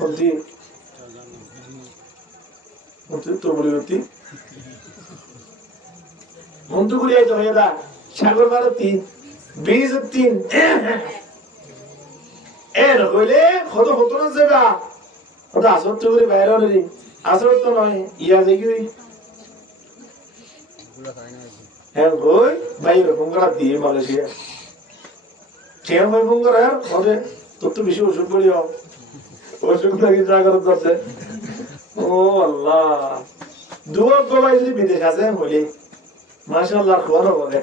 হতি তো বলিওতি মন্তু গুলিয়ে তো হইয়া দা সাগর ভারতী 23 এর হইলে কত কত না যাবা ওটা আসর তো করে বাইরে হলে আসর তো নয় ইয়া দেখি হ্যাঁ ওই বাইরে ফোঙ্গরা দিয়ে মালয়েশিয়া কেন ভাই ফোঙ্গরা হবে তোর তো বেশি ওষুধ করিও ওষুধ লাগে যা করতে যাচ্ছে ও আল্লাহ দুয়া গোবাই যদি বিদেশ আছে হইলে মাশাআল্লাহ খোয়ানো বলে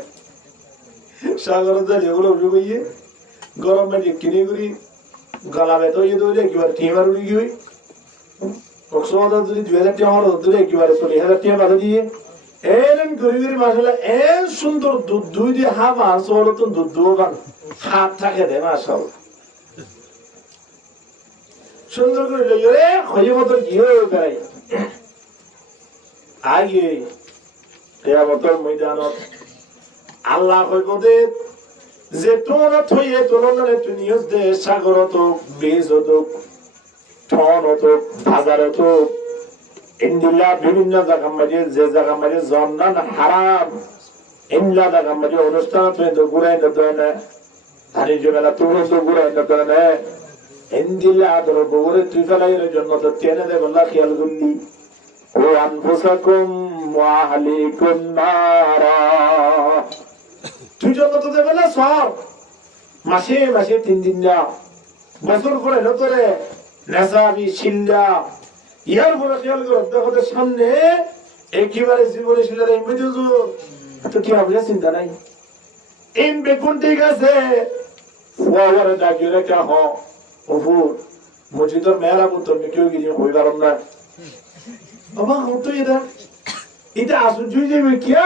সাগরের জল যেগুলো উঠে গরম পানি কিনে করি গলা বেতো ইয়ে দৌড়ে একেবারে টিমার উড়ে গিয়ে কক্সবাজার যদি 2000 টাকা হলো দূরে একেবারে 40,000 টাকা বাধা দিয়ে এরকম ঘুরি ঘুরি মাসাল্লাহ এর সুন্দর দুধ দুই দিয়ে হাফ আর চলো তো দুধ দোকান হাত থাকে দে মাসাল্লাহ সুন্দর করে লইও রে খয়ে মতো গিয়ে বেড়াই আগে কেয়ামতের ময়দানত আল্লাহ কইবদে যে তোরা থইয়ে তোলনে তুই নিউজ দে সাগরত বীজত ঠনত বাজারত ইন্দিল্লা বিভিন্ন জায়গা মাঝে যে জায়গা মাঝে জন্নান হারাম ইন্দিল্লা জায়গা মাঝে অনুষ্ঠান তুই তো ঘুরাই না তো না আরে জমেলা তুই তো ঘুরাই না তো না ইন্দিল্লা আদর বগুরে তুই ফেলাইয়ের জন্য তো টেনে দে বল্লা খেয়াল করলি ও আনফুসাকুম ওয়া আহলিকুম নারা তুই জন্য তো দেবে না সব মাসে মাসে 3 দিন না বছর করে নতরে নেশাবি শিল্লা ইয়ার পরে খেয়াল করো দেখো তো সামনে একেবারে জীবনে শিলার এমবি দিয়েছো তো কি হবে চিন্তা নাই এম বেগুন ঠিক আছে ফুয়ারে ডাকিয়ে রেখে হ ওফু মসজিদের মেয়েরা পুত্র কেউ গিয়ে হয়ে পারম না বাবা হতো এটা আসুন জুই যাবে কিয়া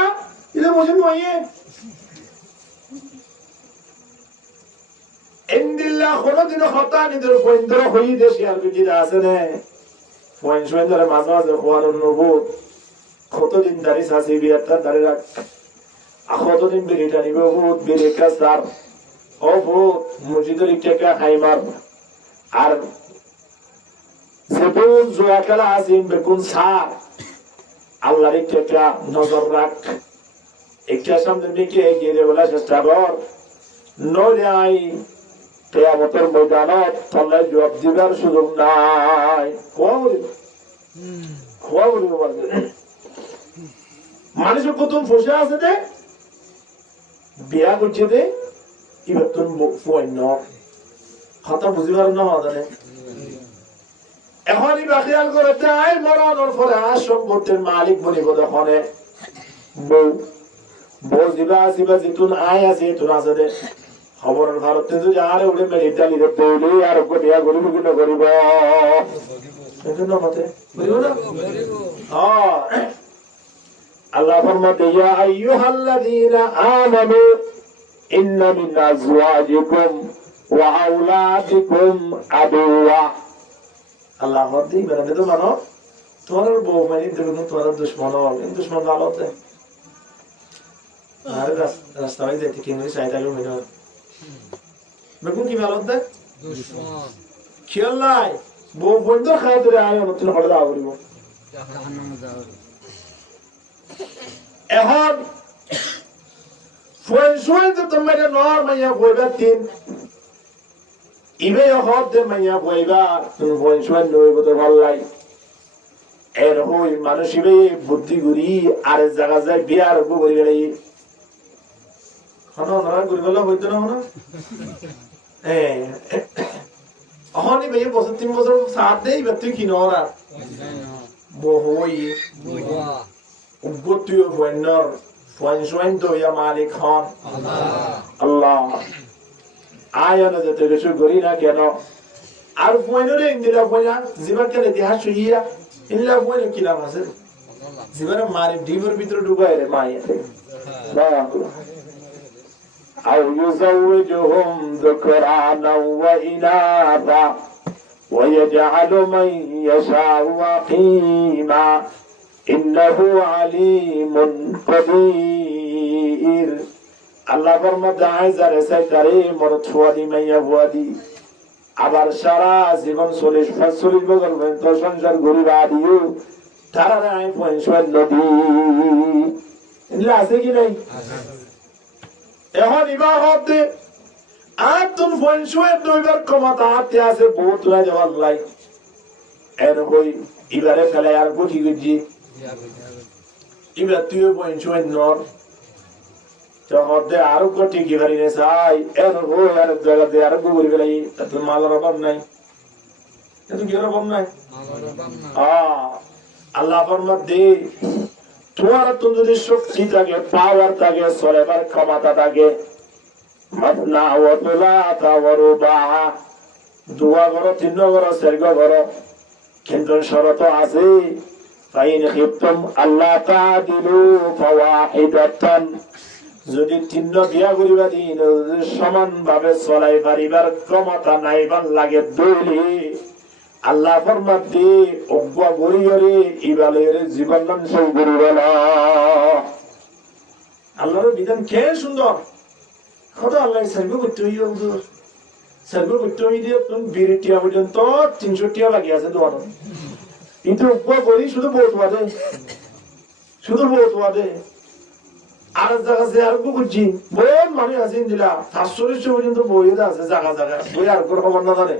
এটা মসজিদ নয় ইন্দিল্লা কোনদিনও হতা নিদের ফয়েন্দ্র হই দেশে আর কি আছে রে ফয়েন্দ্র মাঝে মাঝে হওয়ার অনুভব কতদিন দাঁড়িয়ে আছে বিয়ারটা দাঁড়িয়ে রাখ কতদিন বিড়িটা নিবে বহুত বিড়ি কাসার ও বহুত মসজিদের একটা খাইমার আর যেপুন জোয়া খেলা আছে বেগুন সার আল্লাহর একটা নজর রাখ একটা সামনে দিকে এগিয়ে দেওয়ার চেষ্টা কর নইলে আই কেয়ামতের ময়দানত তাহলে জবাব দিবার সুযোগ নাই মানুষের প্রথম ফসে আছে দে বিয়া করছে দে এবার তুমি কথা বুঝিবার না জানে এখনই বা খেয়াল করে তাই মরণের পরে সম্পত্তির মালিক বনিব তখন বউ বউ দিবা আসিবা যেতুন আয় আছে এতুন আছে দে খবরের ভারতে যদি আরে উড়ে মেরে ইটালি পড়লে আর গটিয়া গরিব কিনা করিব আল্লাহ ফরমাতে ইয়া আইয়ুহাল্লাযীনা আমানু ইন্না মিন আজওয়াজিকুম ওয়া আওলাদিকুম আদুওয়া আল্লাহ হদি মানে তো মানো তোমার বউ মানে দেখুন তোমার দুশমন ভালো হতে আর রাস্তায় যেতে কিনে সাইডালো মেনো বেগুন কি ভালো হতে দুশমন খেয়াল নাই বউ বন্ধ খায় ধরে আয় নতুন হলে দাও করিব এখন ফুয়েন তো তোমার নর মাইয়া বইবা তিন ইবে হদ দে মাইয়া বইবা তুমি ফুয়েন নইব তো ভাল লাই এর হই মানুষ ইবে বুদ্ধি গুরি আর জায়গা যায় বিয়ার কো করি গেলাই হনো নরা করি গেল হইতো না হনো অহনি ভাই বছর 3 বছর সাথ দেই তুই কি নরা বহই উগতুয় ফুয়েনর ফুয়েন তো ইয়া মালিক খান আল্লাহ আয়ানা যেতে কিছু করি না কেন আর ফুয়েনরে ইন্দিলা ফুয়েনা জীবন কেন ইতিহাস হইয়া ইল্লা ফুয়েন কি নাম আছে জীবনে মারি ডিমের ভিতরে ডুবাই রে মাইয়া أو يزوجهم ذكرانا وإناثا ويجعل من يشاء عقيما إنه عليم قدير আল্লাহ ফরমাতে আইজারে সাইতারে মরত ফুয়াদি মাইয়া ফুয়াদি আবার সারা জীবন 40-45 বছর পর্যন্ত সংসার গরিবা দিও তারা আই পয়সা নদী এগুলা আছে কি নাই? এখন ইবা হতে আর তুন পয়সা নইবার ক্ষমতা হাতে আছে বহুত রাজ আল্লাহ এর কই ইবারে ফেলে আর গুটি গুজি ইবা তুই পয়সা নর আরো কোটি কি বাড়ি চাই এর আর জায়গাতে আরো গুগরি গেলাই মালার অভাব নাই কি অভাব নাই আল্লাহ ফরমাত দে তোমার তো যদি শক্তি থাকে পাওয়ার থাকে চলেবার ক্ষমতা থাকে মাদনা ওয়া তুলাতা ওয়া রুবা দুয়া করো তিন করো চার করো কিন্তু শরত আছে ফাইন খিফতুম আল্লাহ তাদিলু ফাওয়াহিদাতান যদি তিন বিয়া করিবা দিন সমান ভাবে চলাই পারিবার ক্ষমতা নাইবার লাগে দইলে আল্লাহ ফরমাত দি অজ্ঞা গরিয়রে ইবালের জীবন ধ্বংস করিবে না। আল্লাহর বিধান কে সুন্দর কত আল্লাহ সাইবো করতে হইও হুজুর সাইবো করতে হই দিয়ে তুমি বিরিটিয়া পর্যন্ত 300 টাকা লাগি আছে দোয়ানো কিন্তু অজ্ঞা গরি শুধু বহুত বাদে আর জায়গা যে আর বুঝছি বহুত মানুষ আছে দিলা 700 পর্যন্ত বইয়ে আছে জায়গা জায়গা বই আর কোনো খবর না জানে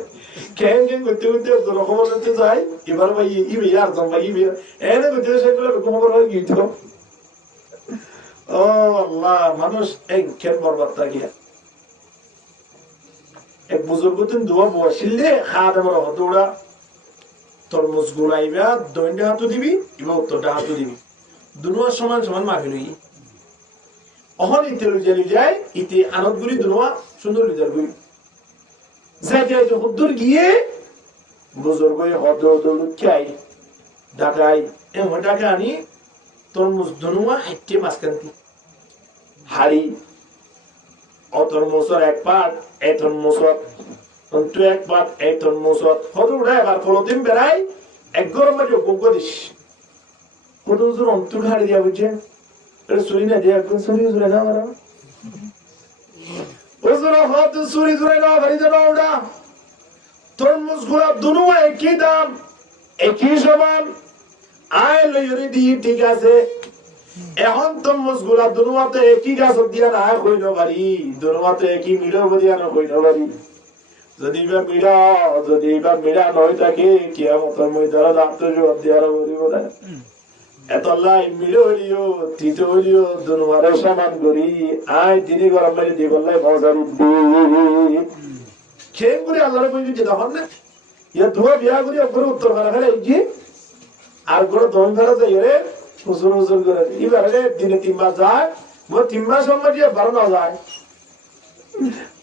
কেন করতে করতে খবর করতে যায় এবার ভাই ইবে আর জন ভাই ইবে এনে করতে সেগুলো খবর হয়ে গিয়েছিল। ও আল্লাহ মানুষ এক কেন বরবাদ থাকিয়া এক বুজুর্গ তিন দোয়া বসিলে খাওয়া দেবার হতোড়া তরমুজ গুলাইবা দৈন্যা হাতু দিবি এবং উত্তরটা হাতু দিবি দুনুয়া সমান সমান মাফিল হই অহন ইতে লুজালি যায় ইতে আনত গুলি দুনুয়া সুন্দর লুজার গুলি যাই যাই তো হুদ্দুর গিয়ে বুজুর্গ হদ চাই ঢাকাই এমন ঢাকা আনি তরমুজ দুনুয়া হাইটে মাঝখানটি হাড়ি অতরমুজর এক পাট এই তরমুজত অন্তু এক পাট এই তরমুজত হদ উড়াই আবার কোনদিন বেড়াই এক গরম মাঝে গোগ্য দিস কত হুজুর অন্তু হাড়ি দিয়া বুঝছেন চুরি না দিয়ে একদম চুরি চুরে না আমার হুজুর হদ চুরি চুরে না ভারি যাবে ওটা তরমুজ গুলা দুনুয়া একই দাম একই সমান আয় লইরে দি ঠিক আছে এখন তরমুজ গুলা দুনুয়াতে একই গাছ দিয়া না কইলো পারি দুনুয়াতে একই মিলো দিয়া না কইলো পারি যদি বা মিড়া নয় থাকে কিয়ামতের ময়দানে ডাক্তার জবাব দিয়ার বলিব না এত আল্লাহ মিলে হইলিও তিত হইলিও দুনুয়ারে সমান করি আয় তিনি গরম মারি দি বললাই মজার খেম করে আল্লাহরে কই দিতে তখন না ইয়া ধোয়া বিয়া করি ওপরে উত্তর করা ফেলে কি আর গুলো দম ফেলা যায় রে হুজুর হুজুর করে এবারে দিনে 3 মাস যায় মো 3 মাস সময় দিয়ে 12 না যায়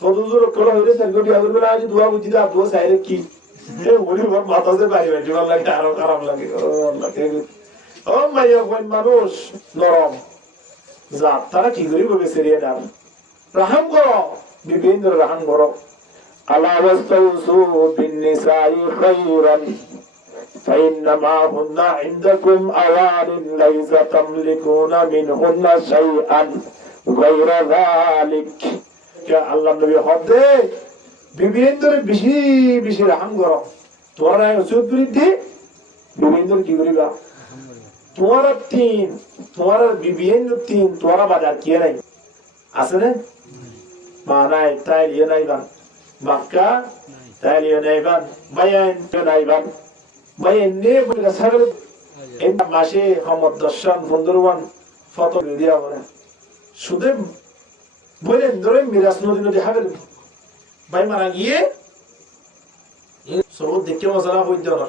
কত হুজুর কলা হইলে সরগটি আদর বেলা আজ দোয়া বুঝি দা দোয়া চাইরে কি এ ওলি ওর মাথাতে পারি বাইতে ভালো লাগে আরো খারাপ লাগে ও আল্লাহ কে ও মাইয়া কোন মানুষ নরম যা তারা কি করি বলে সেরিয়ে দাও রহম করো বিভিন্ন রহম করো আলা ওয়াস্তাউসু বিন নিসাই খায়রান فإنما هن عندكم أوان ليس تملكون منهن شيئا غير ذلك আল্লাহ নবী হদে বিভিন্ন বেশি বেশি রহম করো তোমরা ওসুদ বিরুদ্ধে বিভিন্ন কি করিবা তোমার বিভিন্ন তোমার বাজার কি নাই আছে না মা নাই তাই লিয়ে নাইবান বাক্কা তাই লিয়ে নাইবান বায়ান নাইবান বায়ান নে বলে সাগর এই মাসে হমদ দর্শন 15 ফটো দিয়া বলে সুদে বলে ধরে মিরাজ নদী হাবেল ভাই মারা গিয়ে সব দেখে মশলা হইতে না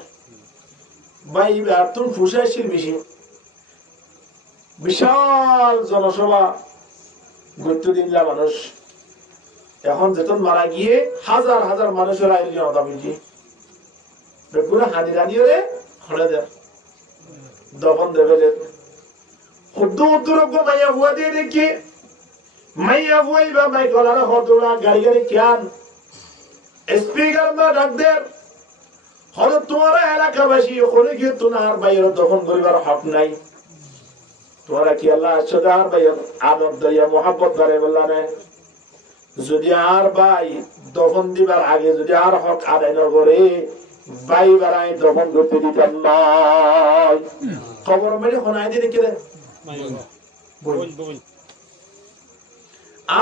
ভাই এতন ফুসাইছিল বেশি বিশাল জনসভা গত্য দিনলা মানুষ এখন যেতন মারা গিয়ে হাজার হাজার মানুষের আয়োজন হতা বুঝি বেগুনা হাদি রানিও রে হলে দেয় দফন দেবে খুদ্দ উত্তরজ্ঞ মাইয়া হুয়া দিয়ে দেখি মাইয়া বুইবা মাই কলার হতরা গাড়ি গাড়ি কেন স্পিকার মা ডাক দে হলো তোমার এলাকাবাসী ওখানে গিয়ে তোমার বাইরে দফন করিবার হক নাই তোমরা কি আল্লাহ সদার বাইরে আদব দয়া মোহাব্বত করে বললা না যদি আর ভাই দফন দিবার আগে যদি আর হক আদায় না করে ভাই বাড়াই দফন করতে দিতাম না খবর মেরে শোনাই দিয়ে কেন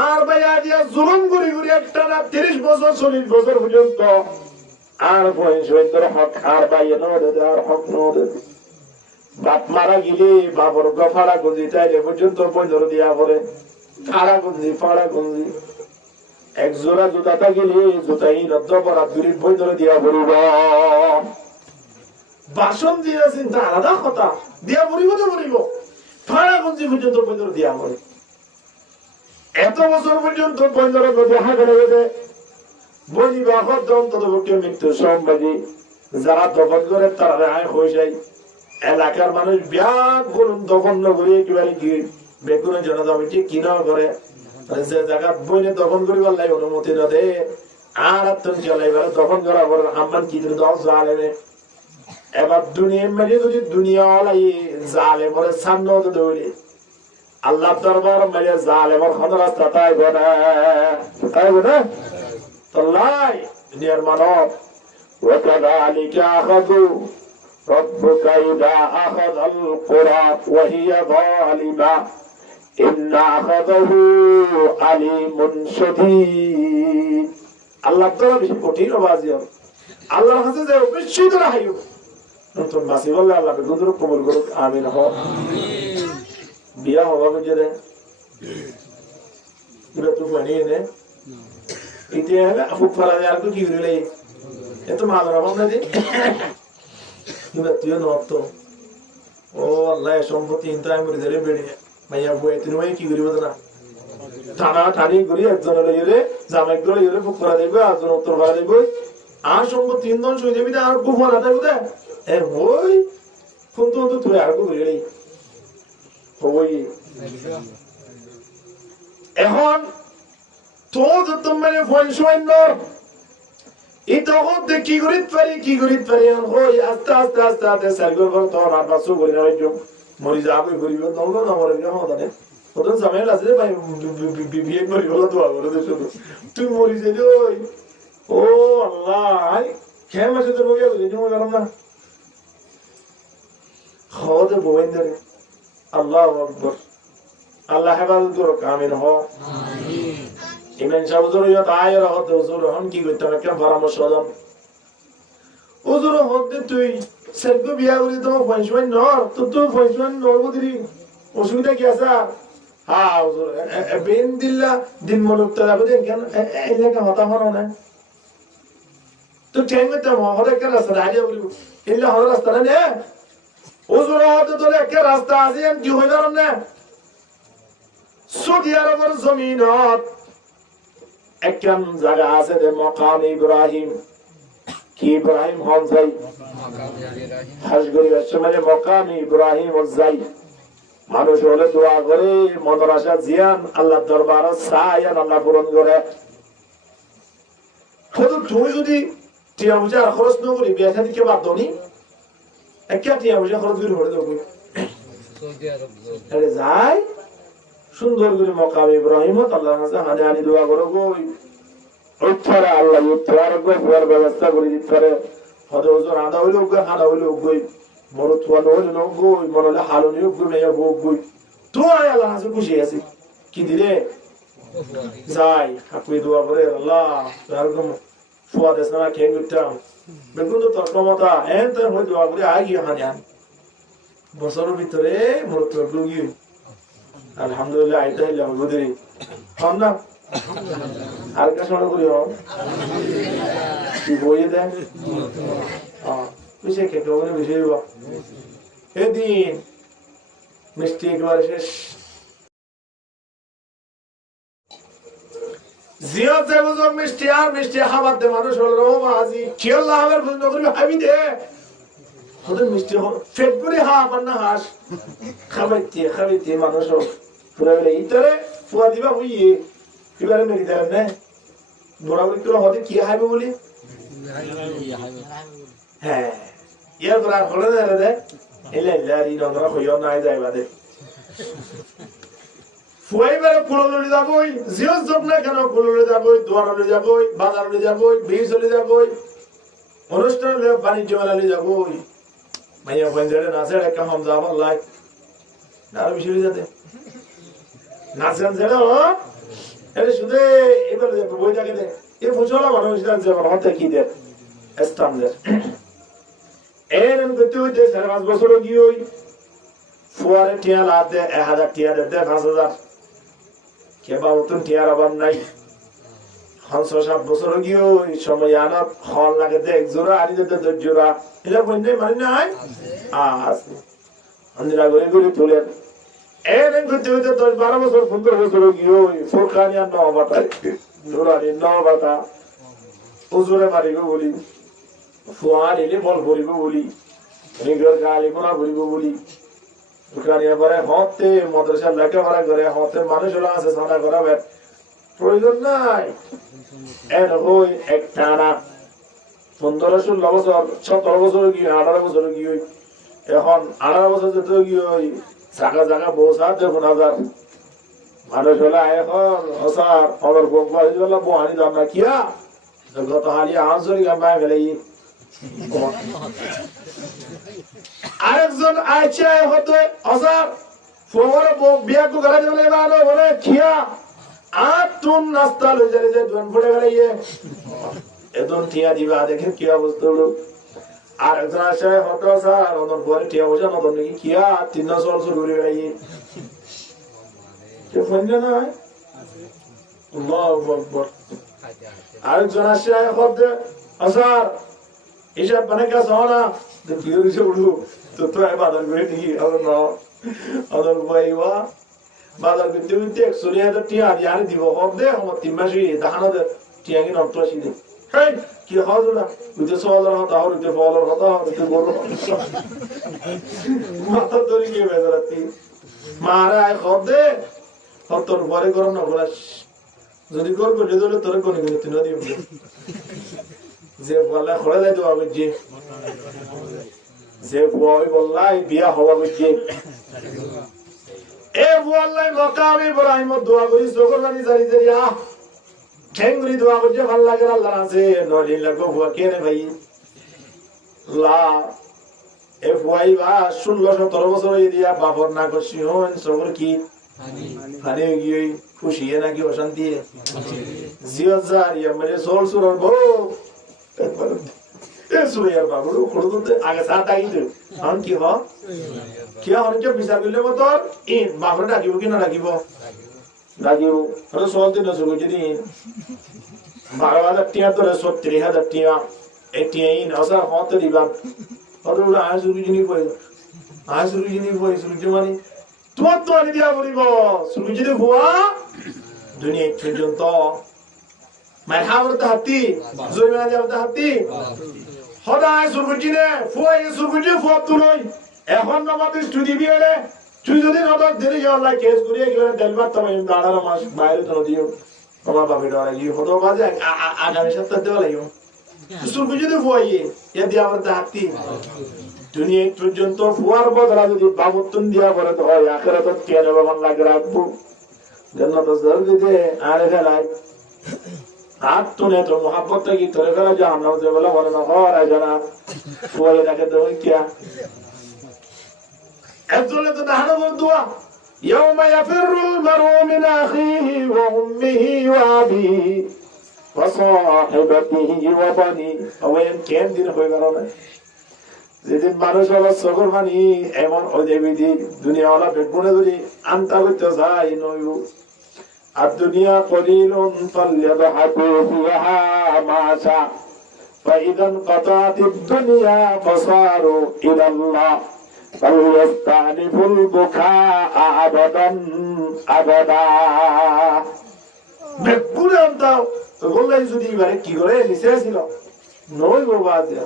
আর ভাই আজ জুলুম করি করি একটা না 30 বছর 40 বছর পর্যন্ত আর বয়সের হক আর বাইয়ে নদে আর হক নদে বাপ মারা গেলে বাবর গফাড়া গুঞ্জি চাইলে পর্যন্ত বন্ধর দিয়া পরে ফাড়া গুঞ্জি এক জোড়া জুতা থাকিলে জুতাই রদ্দ পরা দূরে বন্ধর দিয়া পড়িব বাসন দিয়া চিন্তা আলাদা কথা দিয়া পড়িব তো পড়িব ফাড়া গুঞ্জি পর্যন্ত বন্ধর দিয়া পড়ে এত বছর পর্যন্ত বন্ধর দেখা গেলে গেছে বলিবা হদ্দম তদপক্ষে মৃত্যু সম্বাদী যারা দফন করে তারা রেহাই হয়ে যায় এলাকার মানুষ ব্যাগ করুন দফন নগরী একেবারে গিয়ে বেগুনের জনতা মিটিয়ে কিনা করে যে জায়গা বইনে দফন করিবার লাগে অনুমতি না দে আর চলাইবার দফন করা পর আমার কি দশ জালেমে এবার দুনিয়া মেরে যদি দুনিয়া লাই জালে মরে সামনে হতে দৌড়ে আল্লাহ দরবার মেরে জালেমর খদ রাস্তা তাইব না তাল্লাই দুনিয়ার মানব وكذلك أخذ ربك إذا أخذ القرى وهي ظالمة إن أخذه عليم شديد الله تعالى বেশি কঠিন বাজিও আল্লাহর কাছে যে অবশ্যই ধরা হাইও নতুন বাসি বলে আল্লাহ বেগুদর কবুল করুক আমিন হ আমিন বিয়া হওয়া গজরে এটা তো পানি নে ইতে হলে ফুক ফলা আর কি করিলে এত মাল রাবণ না দি তুই নত ও আল্লাহ সম্পত্তি ইনতাই করে ধরে বেড়ে মাইয়া বই তুমি কি করিব না টানা টানি করি একজন লইরে জামাই করে লইরে ফুক ফলা দেব একজন উত্তর ফলা দেব আর সম্পত্তি তিনজন সই দেবি আর কো ফলা দেব দে এ ওই ফোন তো তুই আর কো করিলি ওই এখন তো তুমি ফলসইনর এটা হতে কি করিত পারি হই আস্তে আস্তে সাইকেল করে তো আর বাসু করি না হইতো মরি যাবে করিব নলো না মরে না হদানে ওদের ঝামেলা আছে ভাই বিয়ে করি হলো তো করে দে শুধু তুই মরি যাবি ওই ও আল্লাহ কেমন আছে তোর বইয়া বুঝি তুমি গরম না হদে বইন্দরে আল্লাহু আকবার আল্লাহ হেফাজত করুক আমিন হ আমিন ইমান সাবজুরিয়ত আয়ের হতে হুজুর হন কি করতে হবে কেন পরামর্শ দাও হুজুর হতে তুই সেরকো বিয়া করি তোমার ফয়সমান নর তো তুই ফয়সমান নরবদিরি অসুবিধা কি আছে হ্যাঁ হুজুর বেন দিল্লা দিন মলক তো যাবে কেন এই জায়গা হতা হন না তো ঠেঙ্গে তো হরে একটা রাস্তা আগে বলিব এলা হরে রাস্তা না নে হুজুর হতে তোর একটা রাস্তা আছে কি হই না না সৌদি আরবের জমিনত একখান জায়গা আছে যে মকাম ইব্রাহিম কি ইব্রাহিম হন যাই হাসগরি আসমানে মকাম ইব্রাহিম যাই মানুষ হলে দোয়া করে মনের আশা জিয়ান আল্লাহ দরবার চায়ান আল্লাহ পূরণ করে তুমি যদি টিয়া বুঝা খরচ ন করি বিয়া খাদি কে বাদ নি একটা টিয়া বুঝা খরচ করে হরে দেবো যাই সুন্দর করে মকাম ইব্রাহিম আল্লাহর কাছে হানি হানি দোয়া করো গই ওইছাড়া আল্লাহ উত্তর গো পুরার ব্যবস্থা করে দিতে পারে হয়তো ওজন আদা হইলো গো হানা হইলো গই বড় তোয়া হইলো গই মনলে হালনি গো মেয়া গো গই তো আল্লাহ কাছে খুশি আছে কি দিলে যাই আপনি দোয়া করে আল্লাহ এরকম ফুয়া দেশ না খেয়ে গিটাম বেগুন তো তর্কমতা এত হই দোয়া করে আগি হানি হানি বছরের ভিতরে মরত গই আলহামদুলিল্লাহ আইতা হইলাম বুঝি হন না আর কা শোনা করি হন কি বইয়ে দেন বিষয় কে কেউ বিষয় বা এদিন মিষ্টি একবারে শেষ জিয়াত যাবো মিষ্টি আর মিষ্টি খাবার দে মানুষ হলো আজি কি আল্লাহ আমার বুঝ নকরি ভাবি দে ওদের মিষ্টি ফেট করে হা পান্না হাস খাবাইতে মানুষ পুরো ইতরে ফুয়া দিবা হইয়ে এবারে মেরি দেন না বরাবর করে হতে কি হাইবে বলি হ্যাঁ ইয়ার পর আর হলে দেয় এলে লারি নন্দরা হইও নাই যায় বাদে ফুয়াইবারে কুললে যাবই জিও জব না কেন কুললে যাবই দুয়ারলে যাবই বাজারলে যাবই বিচলে যাবই অনুষ্ঠানে বাণিজ্য মেলালে যাবই মাইয়া পঞ্জারে নাচের একটা হাম যাব লাই আর বেশি যাতে নাচেন যেটা এটা শুধু এবার বই থাকে দে এই ফুচলা মানুষ যে হতে কি দে স্ট্যান্ডার্ড এর গতি হইতে 5 বছর গিয়ে ওই ফুয়ারে টিয়া লাতে 1000 টিয়া দে 5000 কেবা উতুন টিয়ার অভাব নাই 5-7 বছর গিয়ে ওই সময় আনা হল লাগে দে এক জোড়া আনি দে 10 জোড়া এটা বন্ধে মানে নাই আজ আন্দিরা গরি গরি তোলেন এর গতি হইতে 10-12 বছর 15 বছর গিয়ে ওই ফুরকানিয়া নবাটা জোড়ানি নবাটা উজুরে মারিব বলি ফুয়া দিলে বল ভরিব বলি নিজের গালি কোনা ভরিব বলি ফুরকানিয়া পরে হতে মাদ্রাসা লেখাপড়া করে হতে মানুষ হলো আছে সানা করাবে প্রয়োজন নাই এর হই একটানা 15-16 বছর 17 বছর গিয়ে 18 বছর গিয়ে এখন 18 বছর যেতে গিয়ে ওই জায়গা জায়গা বসা দেখুন হাজার মানুষ হলো এখন হসার আমার গোপাল হলো বহানি দাম না কিয়া গত হালি আঞ্চলিক গাম্বায় ফেলাই আরেকজন আইছে হতে হসার ফোর বিয়া কো গলা জলে বানো বলে কিয়া আতুন নাস্তা লই যারে যে দোন পড়ে গেলে এদন টিয়া দিবা দেখেন কি অবস্থা হলো আর একজন আসে হতো স্যার ওনার পরে টিয়া বসে নতুন নাকি কিয়া 300 শুরু করে গেলে কে ফোন না আল্লাহু আকবার আরেকজন আসে হতে স্যার হিসাব মানে কা সোনা তো কি হইছে উঠু তো তো বাজার করে দিই আর না আদর ভাইবা বাজার করতে করতে 100 টিয়া আর দিব হবে আমার 3 মাসে দাহানা টিয়া কি নষ্ট আসি দে এই কি হাজু না উঠে সোয়ালের হতা আর উঠে ফলের হতা উঠে গরু মাথা ধরে গিয়ে বেজারাতি মারা হবে হতর পরে করো না বলাস যদি কর করে দিলে তোর কোন কিন্তু না দিও যে বলা খড়া যাই তো আবে যে বই বললাই বিয়া হওয়া বুঝি এ বললাই মকামি ইব্রাহিম দোয়া করি জগরবানি জারি জারি আ ঠেঙ্গুরি দোয়া করছে ভালো লাগে আল্লাহ আছে নলি লাগো বুয়া কে রে ভাই লা এ বুয়াই বা 16-17 বছর হই দিয়া বাপর না করছি হন সবর কি ফানি গিয়ে খুশি নাকি অশান্তি জিয়াজার ইয়ামরে সোল সুরর বো এ সুরিয়ার বাবু খড়দতে আগে সাত আইতে আন কি হ কি হন কে বিচার করলে মতর ইন বাপরে ডাকিব কি না ডাকিব ডাকিব আর সোলতে না শুরু যদি 12,000 টিয়া ধরে 70,000 টিয়া এটিয়া ইন আসা হতে দিবা আর ওরা আজুরি জিনি কই আজুরি জিনি কই সুরজি মানে তোমার তো আনি দিয়া বলিব সুরজি দে ভুয়া দুনিয়া পর্যন্ত মারহাবরতে হাতি জয়না যাবতে হাতি হদায় সুরজি নে ফুয়াই সুরজি ফুয়া তুলই এখন আমাদের স্টুডি বিয়ারে তুই যদি নদর দেরি আল্লাহ কেস করিয়ে গেলে দেলবার তুমি 18 মাস বাইরে তো দিও আমার বাপে ডরে গিয়ে হতো বাজে আগামী সপ্তাহে দেওয়া লাগিও সুরজি দে ফুয়াই এ দিয়া আমাদের হাতি দুনিয়া পর্যন্ত ফুয়ার বদলা যদি বাবুতুন দিয়া বলে তো হয় আখিরাতে কেন বাবা লাগে রাখবো জান্নাত জলদি দে আরে ফেলাই হাত তুলে তো মোহাব্বত কি তোরে ফেলা জাহান্নাম যে বলে বলে না হয় জানা ফুয়ালে দেখে তো কিয়া একজনে তো দাহানো বলতুয়া ইয়াউমা ইয়াফিরুল মারউ মিন আখিহি ওয়া উম্মিহি ওয়া আবিহি ওয়া সাহিবাতিহি ওয়া বানি ওয়েন কেন দিন হয়ে গেল না যেদিন মানুষ হলো সকল মানি এমন অজেবিধি দুনিয়াওয়ালা পেটপুনে ধরি আনতা করতে যায় নয়ু আর দুনিয়া কলিলুন ফালইয়াদহাকু ফিহা মা শা فإذا انقطعت الدنيا فصاروا إلى الله فليستأنفوا البكاء أبدا أبدا পেটপুনে আনতাও তো বললাই যদি এবারে কি করে নিচে ছিল নই বাবা আছে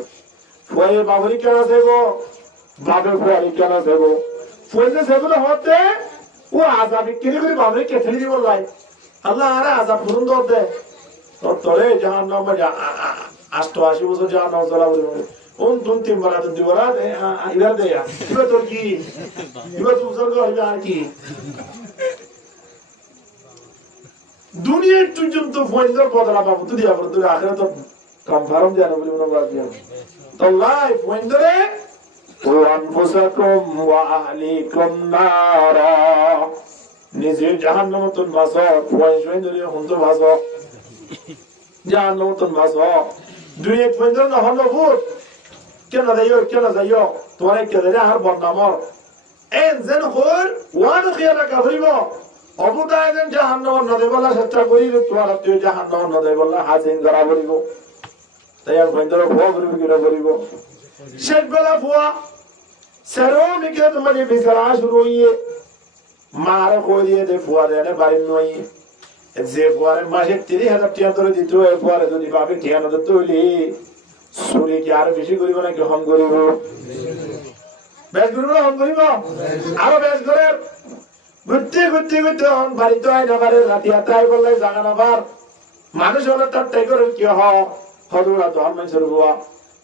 ফুয়ে বাবরি কেন সেবো বাবে ফুয়ারি কেন সেবো ফুয়ে সেগুলো হতে ও আযাব কিনে করে বাবরে কেটে দিব লাই আল্লাহ আরে আযাব করুন দে তোরে জাহান্নাম মে 88 বছর জাহান্নাম জ্বালা বলে কোন তুম তিন বরাত দুই বরাত ইবার দেয়া ইবার তোর কি ইবার তুই সরগ হইবে আর কি দুনিয়ার পর্যন্ত ফয়ন্দর বদলা বাবু তুই দিয়া বড় তুই আখিরাত কনফার্ম জানো বলি মনে বাদ দিয়া তো লাইফ ফয়ন্দরে ও আনফুসাকুম ওয়া আহলিকুম নারা নিজে জাহান্নাম তুন বাসো ফয়ন্দরে হুনতো বাসো জাহান্নাম তুন বাসো দুনিয়ার ফয়ন্দর না হলো ভূত কেন যাইও তোমার কে দেরে আর বদনামর এন যেন হর ওয়ান খিয়ারা কাবরিব অবদায় যেন জাহান্নাম নদে বলা চেষ্টা করি তোমার তুই জাহান্নাম নদে বলা হাজিন করা করিব তাই আর ফয়ন্দর ভোগ করিব শেষ বেলা ফুয়া সেরো মিকে তোমার বিচারা শুরু হইয়ে মার কইয়ে দে ফুয়া দেনে বাড়ি নই যে ফুয়ারে মাসে 30,000 টাকা ধরে দিত এই ফুয়ারে যদি বাপে ঠিয়া নদে তুলি সুরি কি আর বেশি করিব নাকি হম করিব বেশ করিব না হম করিব আরো বেশ করে ঘুরতে হন বাড়িতে আয় না পারে রাতি আতাই বললে জাগা না পার মানুষ হলে তার টাই করে কি হদুরা তো হন মানুষের বুয়া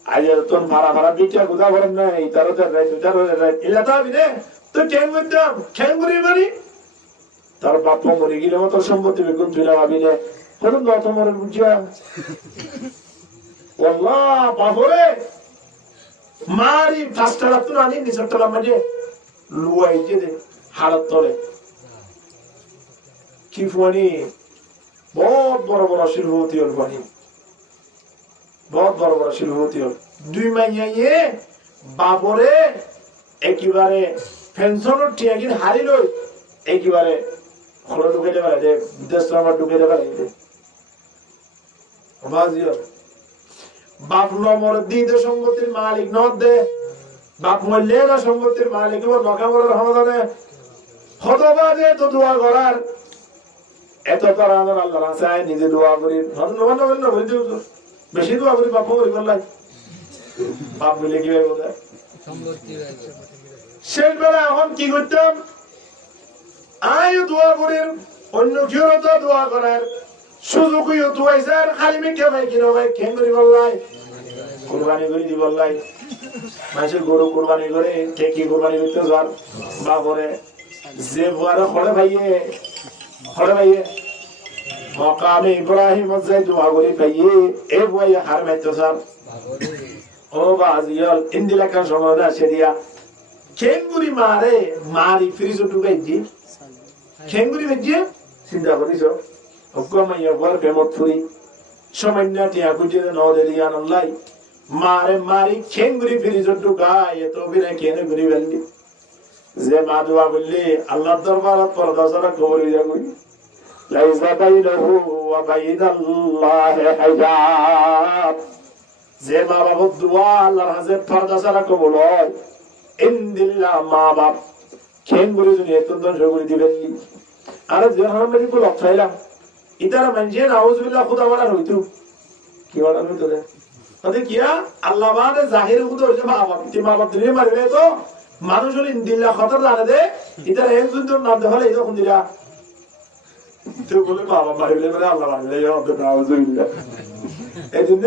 আজ তোর ভাড়া বিটা গুদা করেন না এই তার এলা তো আমি রে তুই ঠ্যাং করতাম ঠ্যাং করি মারি তার বাপ মরে গেলে তোর সম্পত্তি বেগুন তুই ভাবি নে হলুন না তোমার বুঝিয়া আল্লাহ বাবরে মারি ফাস্টা রাত না আনি নিচতলা মাঝে লুয়াই যে দে হাড়ত তলে কি ফুয়ানি বহুত বড় শিল্পপতি হল ফুয়ানি বহুত বড় শিল্পপতি হল দুই মাইয়াইয়ে বাবরে একেবারে পেনশনের টিয়াগিন হারি লই একেবারে খোলা ঢুকে দেবে যে বিদেশ ঢুকে দেবে বাজিও বাপ নমর দিতে সম্পত্তির মালিক নদ দে বাপ মরলে না সম্পত্তির মালিক নকামরের সমাধানে হতবাদে তো দোয়া করার এত তারা আমার আল্লাহ রাস্তায় নিজে দোয়া করি বেশি দোয়া করি বাপ করি বললাই বাপ বললে কি বোধ শেষ বেলা এখন কি করতাম আয়ও দোয়া করি অন্য কেউ তো দোয়া করার সুযোগই তো আইসার খালি মিকে ভাই কিনো ভাই কেন করি বললাই কুরবানি করে দি বললাই মানুষের গরু কুরবানি করে কে কি কুরবানি করতে যার বাপরে যে বুয়ারে খড়ে ভাইয়ে মকামে ইব্রাহিম যাই দোয়া করি ভাইয়ে এ বুয়াই হার মাইতো স্যার ও বাজিয়াল ইন্দিলা কান সময় আছে দিয়া কেঙ্গুরি মারি ফ্রিজ ঢুকাই দি কেঙ্গুরি বেজিয়ে চিন্তা করিস অগমাইয়া বল প্রেমত ফুরি সামান্য টিয়া খুঁজে নদে দিয়া নল্লাই মারি কেঙ্গুরি ফ্রিজ ঢুকাই এত বিনা কেনে ঘুরি ফেললি যে মা দোয়া বললি আল্লাহর দরবারত পর্দা ছাড়া কবর হইয়া কই লাইসা বাইনাহু ওয়া বাইনাল্লাহি হিজাব যে মা বাবার দোয়া আল্লাহর কাছে পর্দা ছাড়া কবুল হয় ইনদিল্লাহ মা বাপ কেঙ্গুরি যদি এত ধ্বংস করে দিবেন আরে যে হারামে কো লক্ষাইলাম ইতারা মানুষে নাউজুবিল্লাহ খুদা বানার হইতো কি বানার হইতো রে তাতে কিয়া আল্লাহ মানে জাহির খুদা হইছে মা বাপ মা বাপ দিলে মারিলে তো মানুষ হলে ইনদিল্লাহ খতর জানে দে ইতারা একজন তোর নাম দেখালে এই তখন দিলা তো বলে মা বাপ মারিলে মানে আল্লাহ মারিলে নাউজুবিল্লাহ এই জন্য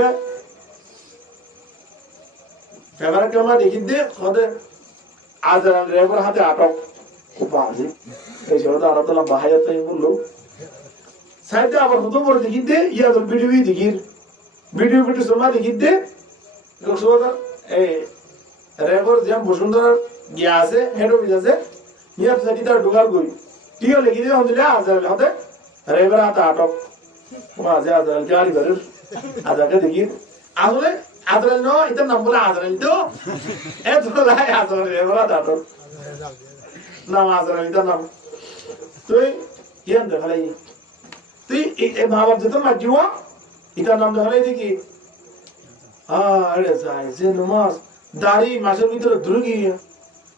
ফেভার কেমন দেখি দে খদে আজরাল রেবর হাতে আটক খুব বাজে এই জন্য আরো তো লম্বা হায়াত তাই বললো সাইডে আবার হতো বড় দেখি দে ইয়া তো ভিডিও দেখির ভিডিও সময় দেখি দে লোকসভা এই রেবর যেম বসুন্ধরা গিয়া আছে হেড অফিস আছে নিয়া সাইডে তার ঢোকার গই টিও লিখি দে হন্দিলা আজরাল হাতে রেবর হাতে আটক বাজে আজরাল গাড়ি বের আজাকে দেখি আসলে আজরাল ন এটা নাম বলে আজরাল তো এত লাই আজরাল রেবর হাতে আটক নাম আজরাল এটা নাম তুই কেন দেখালাই তুই এই মা বাপ যেত না জীব এটার নাম দেখালাই দেখি আরে যাই যে নমাজ দাড়ি মাসের ভিতরে দুর্গি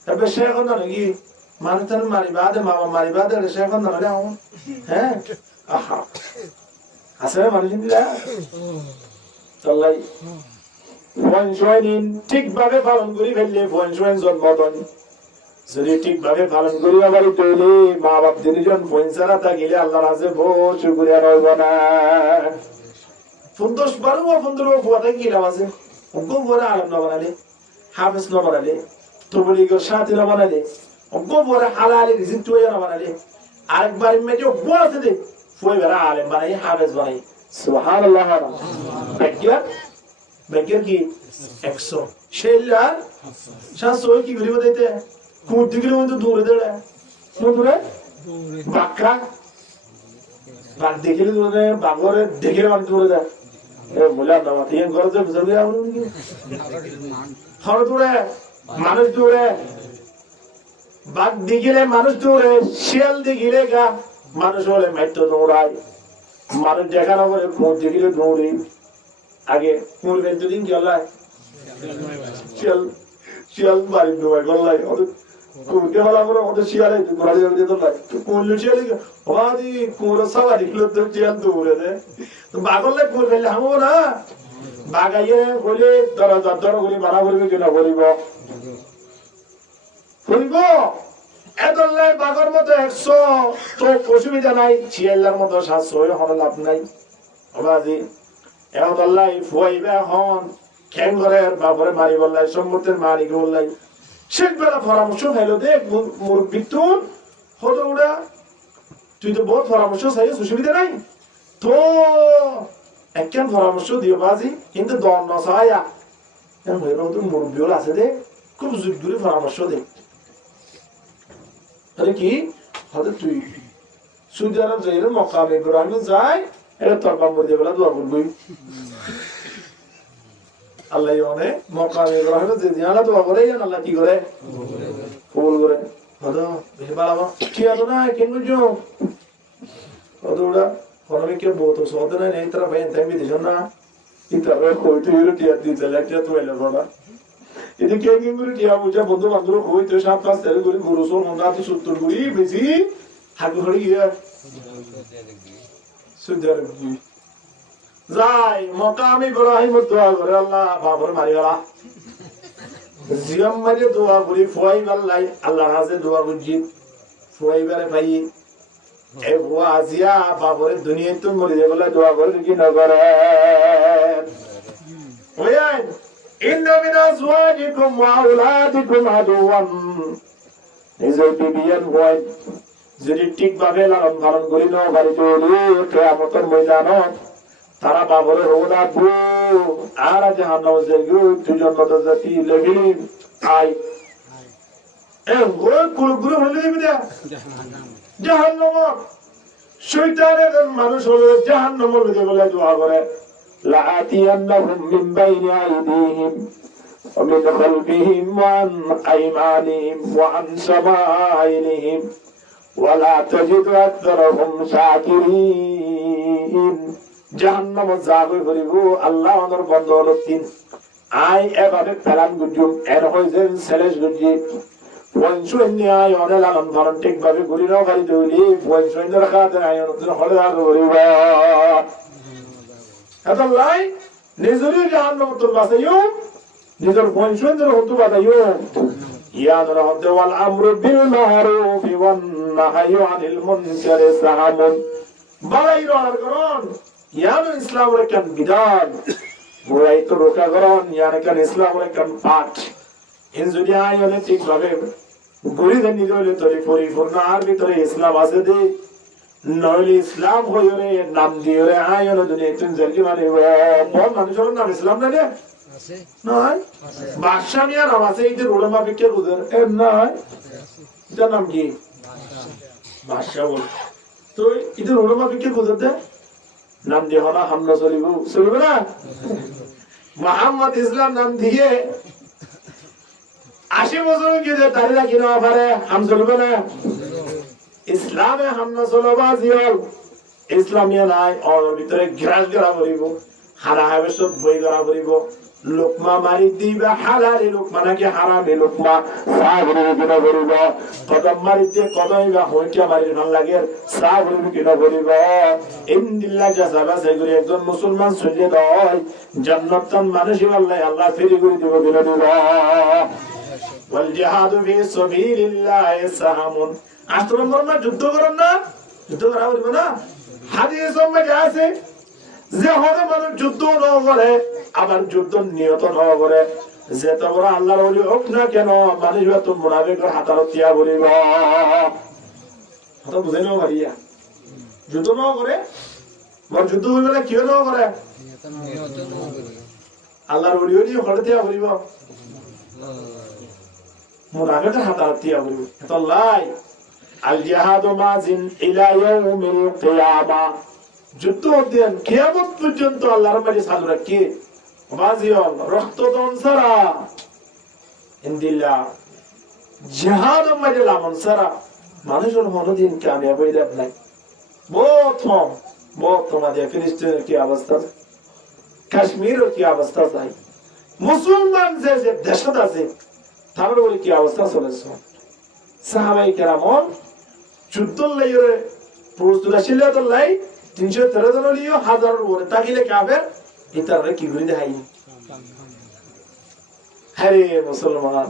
এবার সে এখন না নাকি মানুষ তার মারিবা দে মামা মারিবা দে সে এখন না রে হ্যাঁ আহা আসলে মানুষ দিলা চলাই ফোন সোয়াইন ঠিকভাবে পালন করি ফেললে ফোন সোয়াইন জন্মতন যদি ঠিকভাবে পালন করিয়া বাড়ি তৈরি মা বাপ দুজন পয়সারা থাকিলে আল্লাহর কাছে বহু শুকরিয়া রইব না। 15 বা 15 ফুয়াতে কি লাভ আছে? অঙ্কো পরে আলম না বানালে, হাফেজ না বানালে, তবলিগের সাথী না বানালে, অঙ্কো পরে হালালে রিজিক তৈরি না বানালে, আরেকবার মেজে বড় আছে দে ফুয়ে বেড়া আলেম বানাই হাফেজ বানাই। সুবহানাল্লাহ। বেকের কি 100 শেল্লার 700 কি গরিব দিতে কোন দিকে মতো দূরে দেড়ে দূরে বাক্কা বাগ দেখলে দূরে বাগরে দেখলে মানে দূরে যায় এ বলা না মাতি এর ঘরে বুঝাবে আমরা কি হর দূরে মানুষ দূরে বাগ দেখলে মানুষ দূরে শিয়াল দেখলে গা মানুষ হলে মেট্রো দৌড়ায় মানুষ দেখানো করে কোন দেখলে দৌড়ে আগে কোন দিন গেলায় শিয়াল শিয়াল বাড়ি দৌড়ায় গল্লায় কুমকে বলা বড় ওদের শিয়ালে ঘোড়া যাবে যেত না কোন শিয়ালে ওদি কোরা সাওয়া দিলো তো শিয়াল দৌড়ে দে তো বাগলে কোর ফেলে হামো না বাগাইয়ে হলে দরজা দরগুলি মারা করবে কিনা বলিব বলিব এদলে বাগর মতো 100 তো অসুবিধা নাই শিয়ালের মতো 700 হন লাভ নাই ওবাজি এদলে ফুয়াইবা হন কেঙ্গরের বাবরে মারি বললাই সম্মতের মারি বললাই শেখ বেলা পরামর্শ ফেলো দেখ মুরব্বী তুন হতো ওরা তুই তো বহুত পরামর্শ চাই অসুবিধা নাই তো একখান পরামর্শ দিও বাজি কিন্তু দর নসায়া মুরব্বী হল আছে দে খুব যুগ দূরে পরামর্শ দে আরে কি হয়তো তুই সৌদি আরব যাই মক্কামে ইব্রাহিম যাই এটা তোর বাম্বর দিয়ে বেলা দোয়া করবি আল্লাহ মানে মক্কামে ইব্রাহিম যে দিয়ালা দোয়া করে আল্লাহ কি করে কবুল করে হয়তো বেশি বাড়াবো কি আছে না কেন বুঝছো হয়তো ওরা কোনোদিন কেউ বহুত সহজে নাই এই তারা ভাই তাই বিদেশ না কিন্তু আমরা কইতে হইলো টিয়া দিতে লাগছে তো এলো বড় এতে কে কি করে টিয়া বুঝা বন্ধু বান্ধব হইতে 7-5 তেল করে গরু সোর মন্দা তো 70 গুড়ি বেশি হাগু হড়ি গিয়া সুদার যাই মকামি ইব্রাহিম দোয়া করে আল্লাহ বাবর মারি গলা জিয়াম মারি দোয়া করি ফুয়াই আল্লাহ আল্লাহর কাছে দোয়া করছি ফুয়াই বারে ভাই এ বুয়া আজিয়া বাবরে দুনিয়ায় তো মরে যাবে দোয়া করে কি না করে ওয়াই ইন্না মিন আজওয়াজিকুম ওয়া আওলাদিকুম আদুওয়ান নিজের বিবিয়ান হয় যদি ঠিকভাবে লালন পালন করি না বাড়িতে কিয়ামতের ময়দানত তারা বাবরে রোনা বু আর জাহান্নাম জেগু তুজন কত জাতি লেগিলি আই এ গোল কুলগুলো হলে দিবি না জাহান্নাম শয়তানের মানুষ হলো জাহান্নামের মধ্যে বলে দোয়া করে লাআতিয়ান্নাহুম মিন বাইনি আইদিহিম ওয়া মিন খালফিহিম ওয়া আন আইমানিহিম ওয়া আন শামাইলিহিম ওয়া লা তাজিদু আকতারাহুম শাকিরিন জাহান্নাম যাবে করিব আল্লাহ ওদের বন্ধ হলো তিন আই এভাবে ফেলান গুজুম এর হইছে সেলেস গুজি পঞ্চুন্নি আই অনে লালন পালন ঠিকভাবে ঘুরি নাও বাড়ি দৌলি পঞ্চুন্নির খাতে আই অনতন হলে আর করিব এত লাই নিজেরই জাহান্নাম তোর বাঁচাইও নিজের পঞ্চুন্নির হতু বাঁচাইও ইয়াদ রাহতে ওয়াল আমরু বিল মারুফ ওয়ান নাহয়ু আনিল মুনকার সাহামুন বালাই রওয়ার করন ইয়ানো ইসলামের একখান বিধান বুড়াই তো রোকা করন ইয়ান একখান ইসলামের একখান পাঠ ইন যদি আই হলে ঠিকভাবে ঘুরি দেন নিজে হলে তোর পরিপূর্ণ আর ভিতরে ইসলাম আছে দে নইলে ইসলাম হয়ে রে নাম দিয়ে রে আই হলে দুনিয়া তুমি জলদি মানে বল মানুষের নাম ইসলাম না রে নয় বাদশা মিয়া নাম আছে এই যে রোডমা বিকের উদের এর নয় যার নাম কি বাদশা বল তো এই যে রোডমা বিকের উদের দে নাম দিয়ে হলা হামলা চলিব না মোহাম্মদ ইসলাম নাম দিয়ে 80 বছর গিয়ে দাঁড়িয়ে রাখি না পারে হাম চলবে না ইসলামে হামলা চলবা জিয়াল ইসলামিয়া নাই ওর ভিতরে গ্রাস গড়া করিব হারা হবে সব বই গড়া করিব লোকমা মারি দিবা হালালি লোকমা নাকি হারামি লোকমা সাগরে কিনা করিব কদম মারি দিয়ে কদমই বা হইটা মারি ভাল লাগে সাগরে কিনা করিব ইন্দিল্লাহ জাসাবা সেগুলি একজন মুসলমান চলে দেয় জান্নাতান মানুষ আল্লাহ আল্লাহ ফেরি করে দিব কিনা দিব ওয়াল জিহাদু ফি সাবিলিল্লাহি সাহামুন। 8 নম্বর না যুদ্ধ করেন না, যুদ্ধ করা বলবো না। হাদিস মধ্যে আছে যে হবে মানুষ যুদ্ধ না করে, আবার যুদ্ধ নিয়ত না করে, যে তো বড় আল্লাহর ওলি হোক না কেন, মানুষ তো মুনাফিকের হাতারত দিয়া বলিব। কথা বুঝে নাও ভাইয়া, যুদ্ধ না করে, বড় যুদ্ধ হইবে না, কিও না করে, আল্লাহর ওলি ওলি হঠাৎ দিয়া বলিব, মুনাফিকের হাতারত দিয়া বলিব। তো লাই আল জিহাদু মাজিন ইলা ইয়াউমিল কিয়ামা, যুদ্ধ দেন কিয়ামত পর্যন্ত আল্লাহর মাঝে চালু রাখি বাজিয়ল রক্তদান ছাড়া ইনদিল্লাহ জিহাদ মাঝে লামন ছাড়া মানুষের কোনদিন কামিয়াব হইতে নাই। প্রথম আজ ফিলিস্তিনের কি অবস্থা, কাশ্মীরের কি অবস্থা, চাই মুসলমান যে যে দেশত আছে তার বলে কি অবস্থা চলেছে। সাহাবাই কেরামন যুদ্ধ লাইরে প্রস্তুত ছিল, তো লাই 313 জন লিও হাজারের উপরে তাকিলে কাফের ইতারে কি করে দেখাই। হ্যাঁ মুসলমান,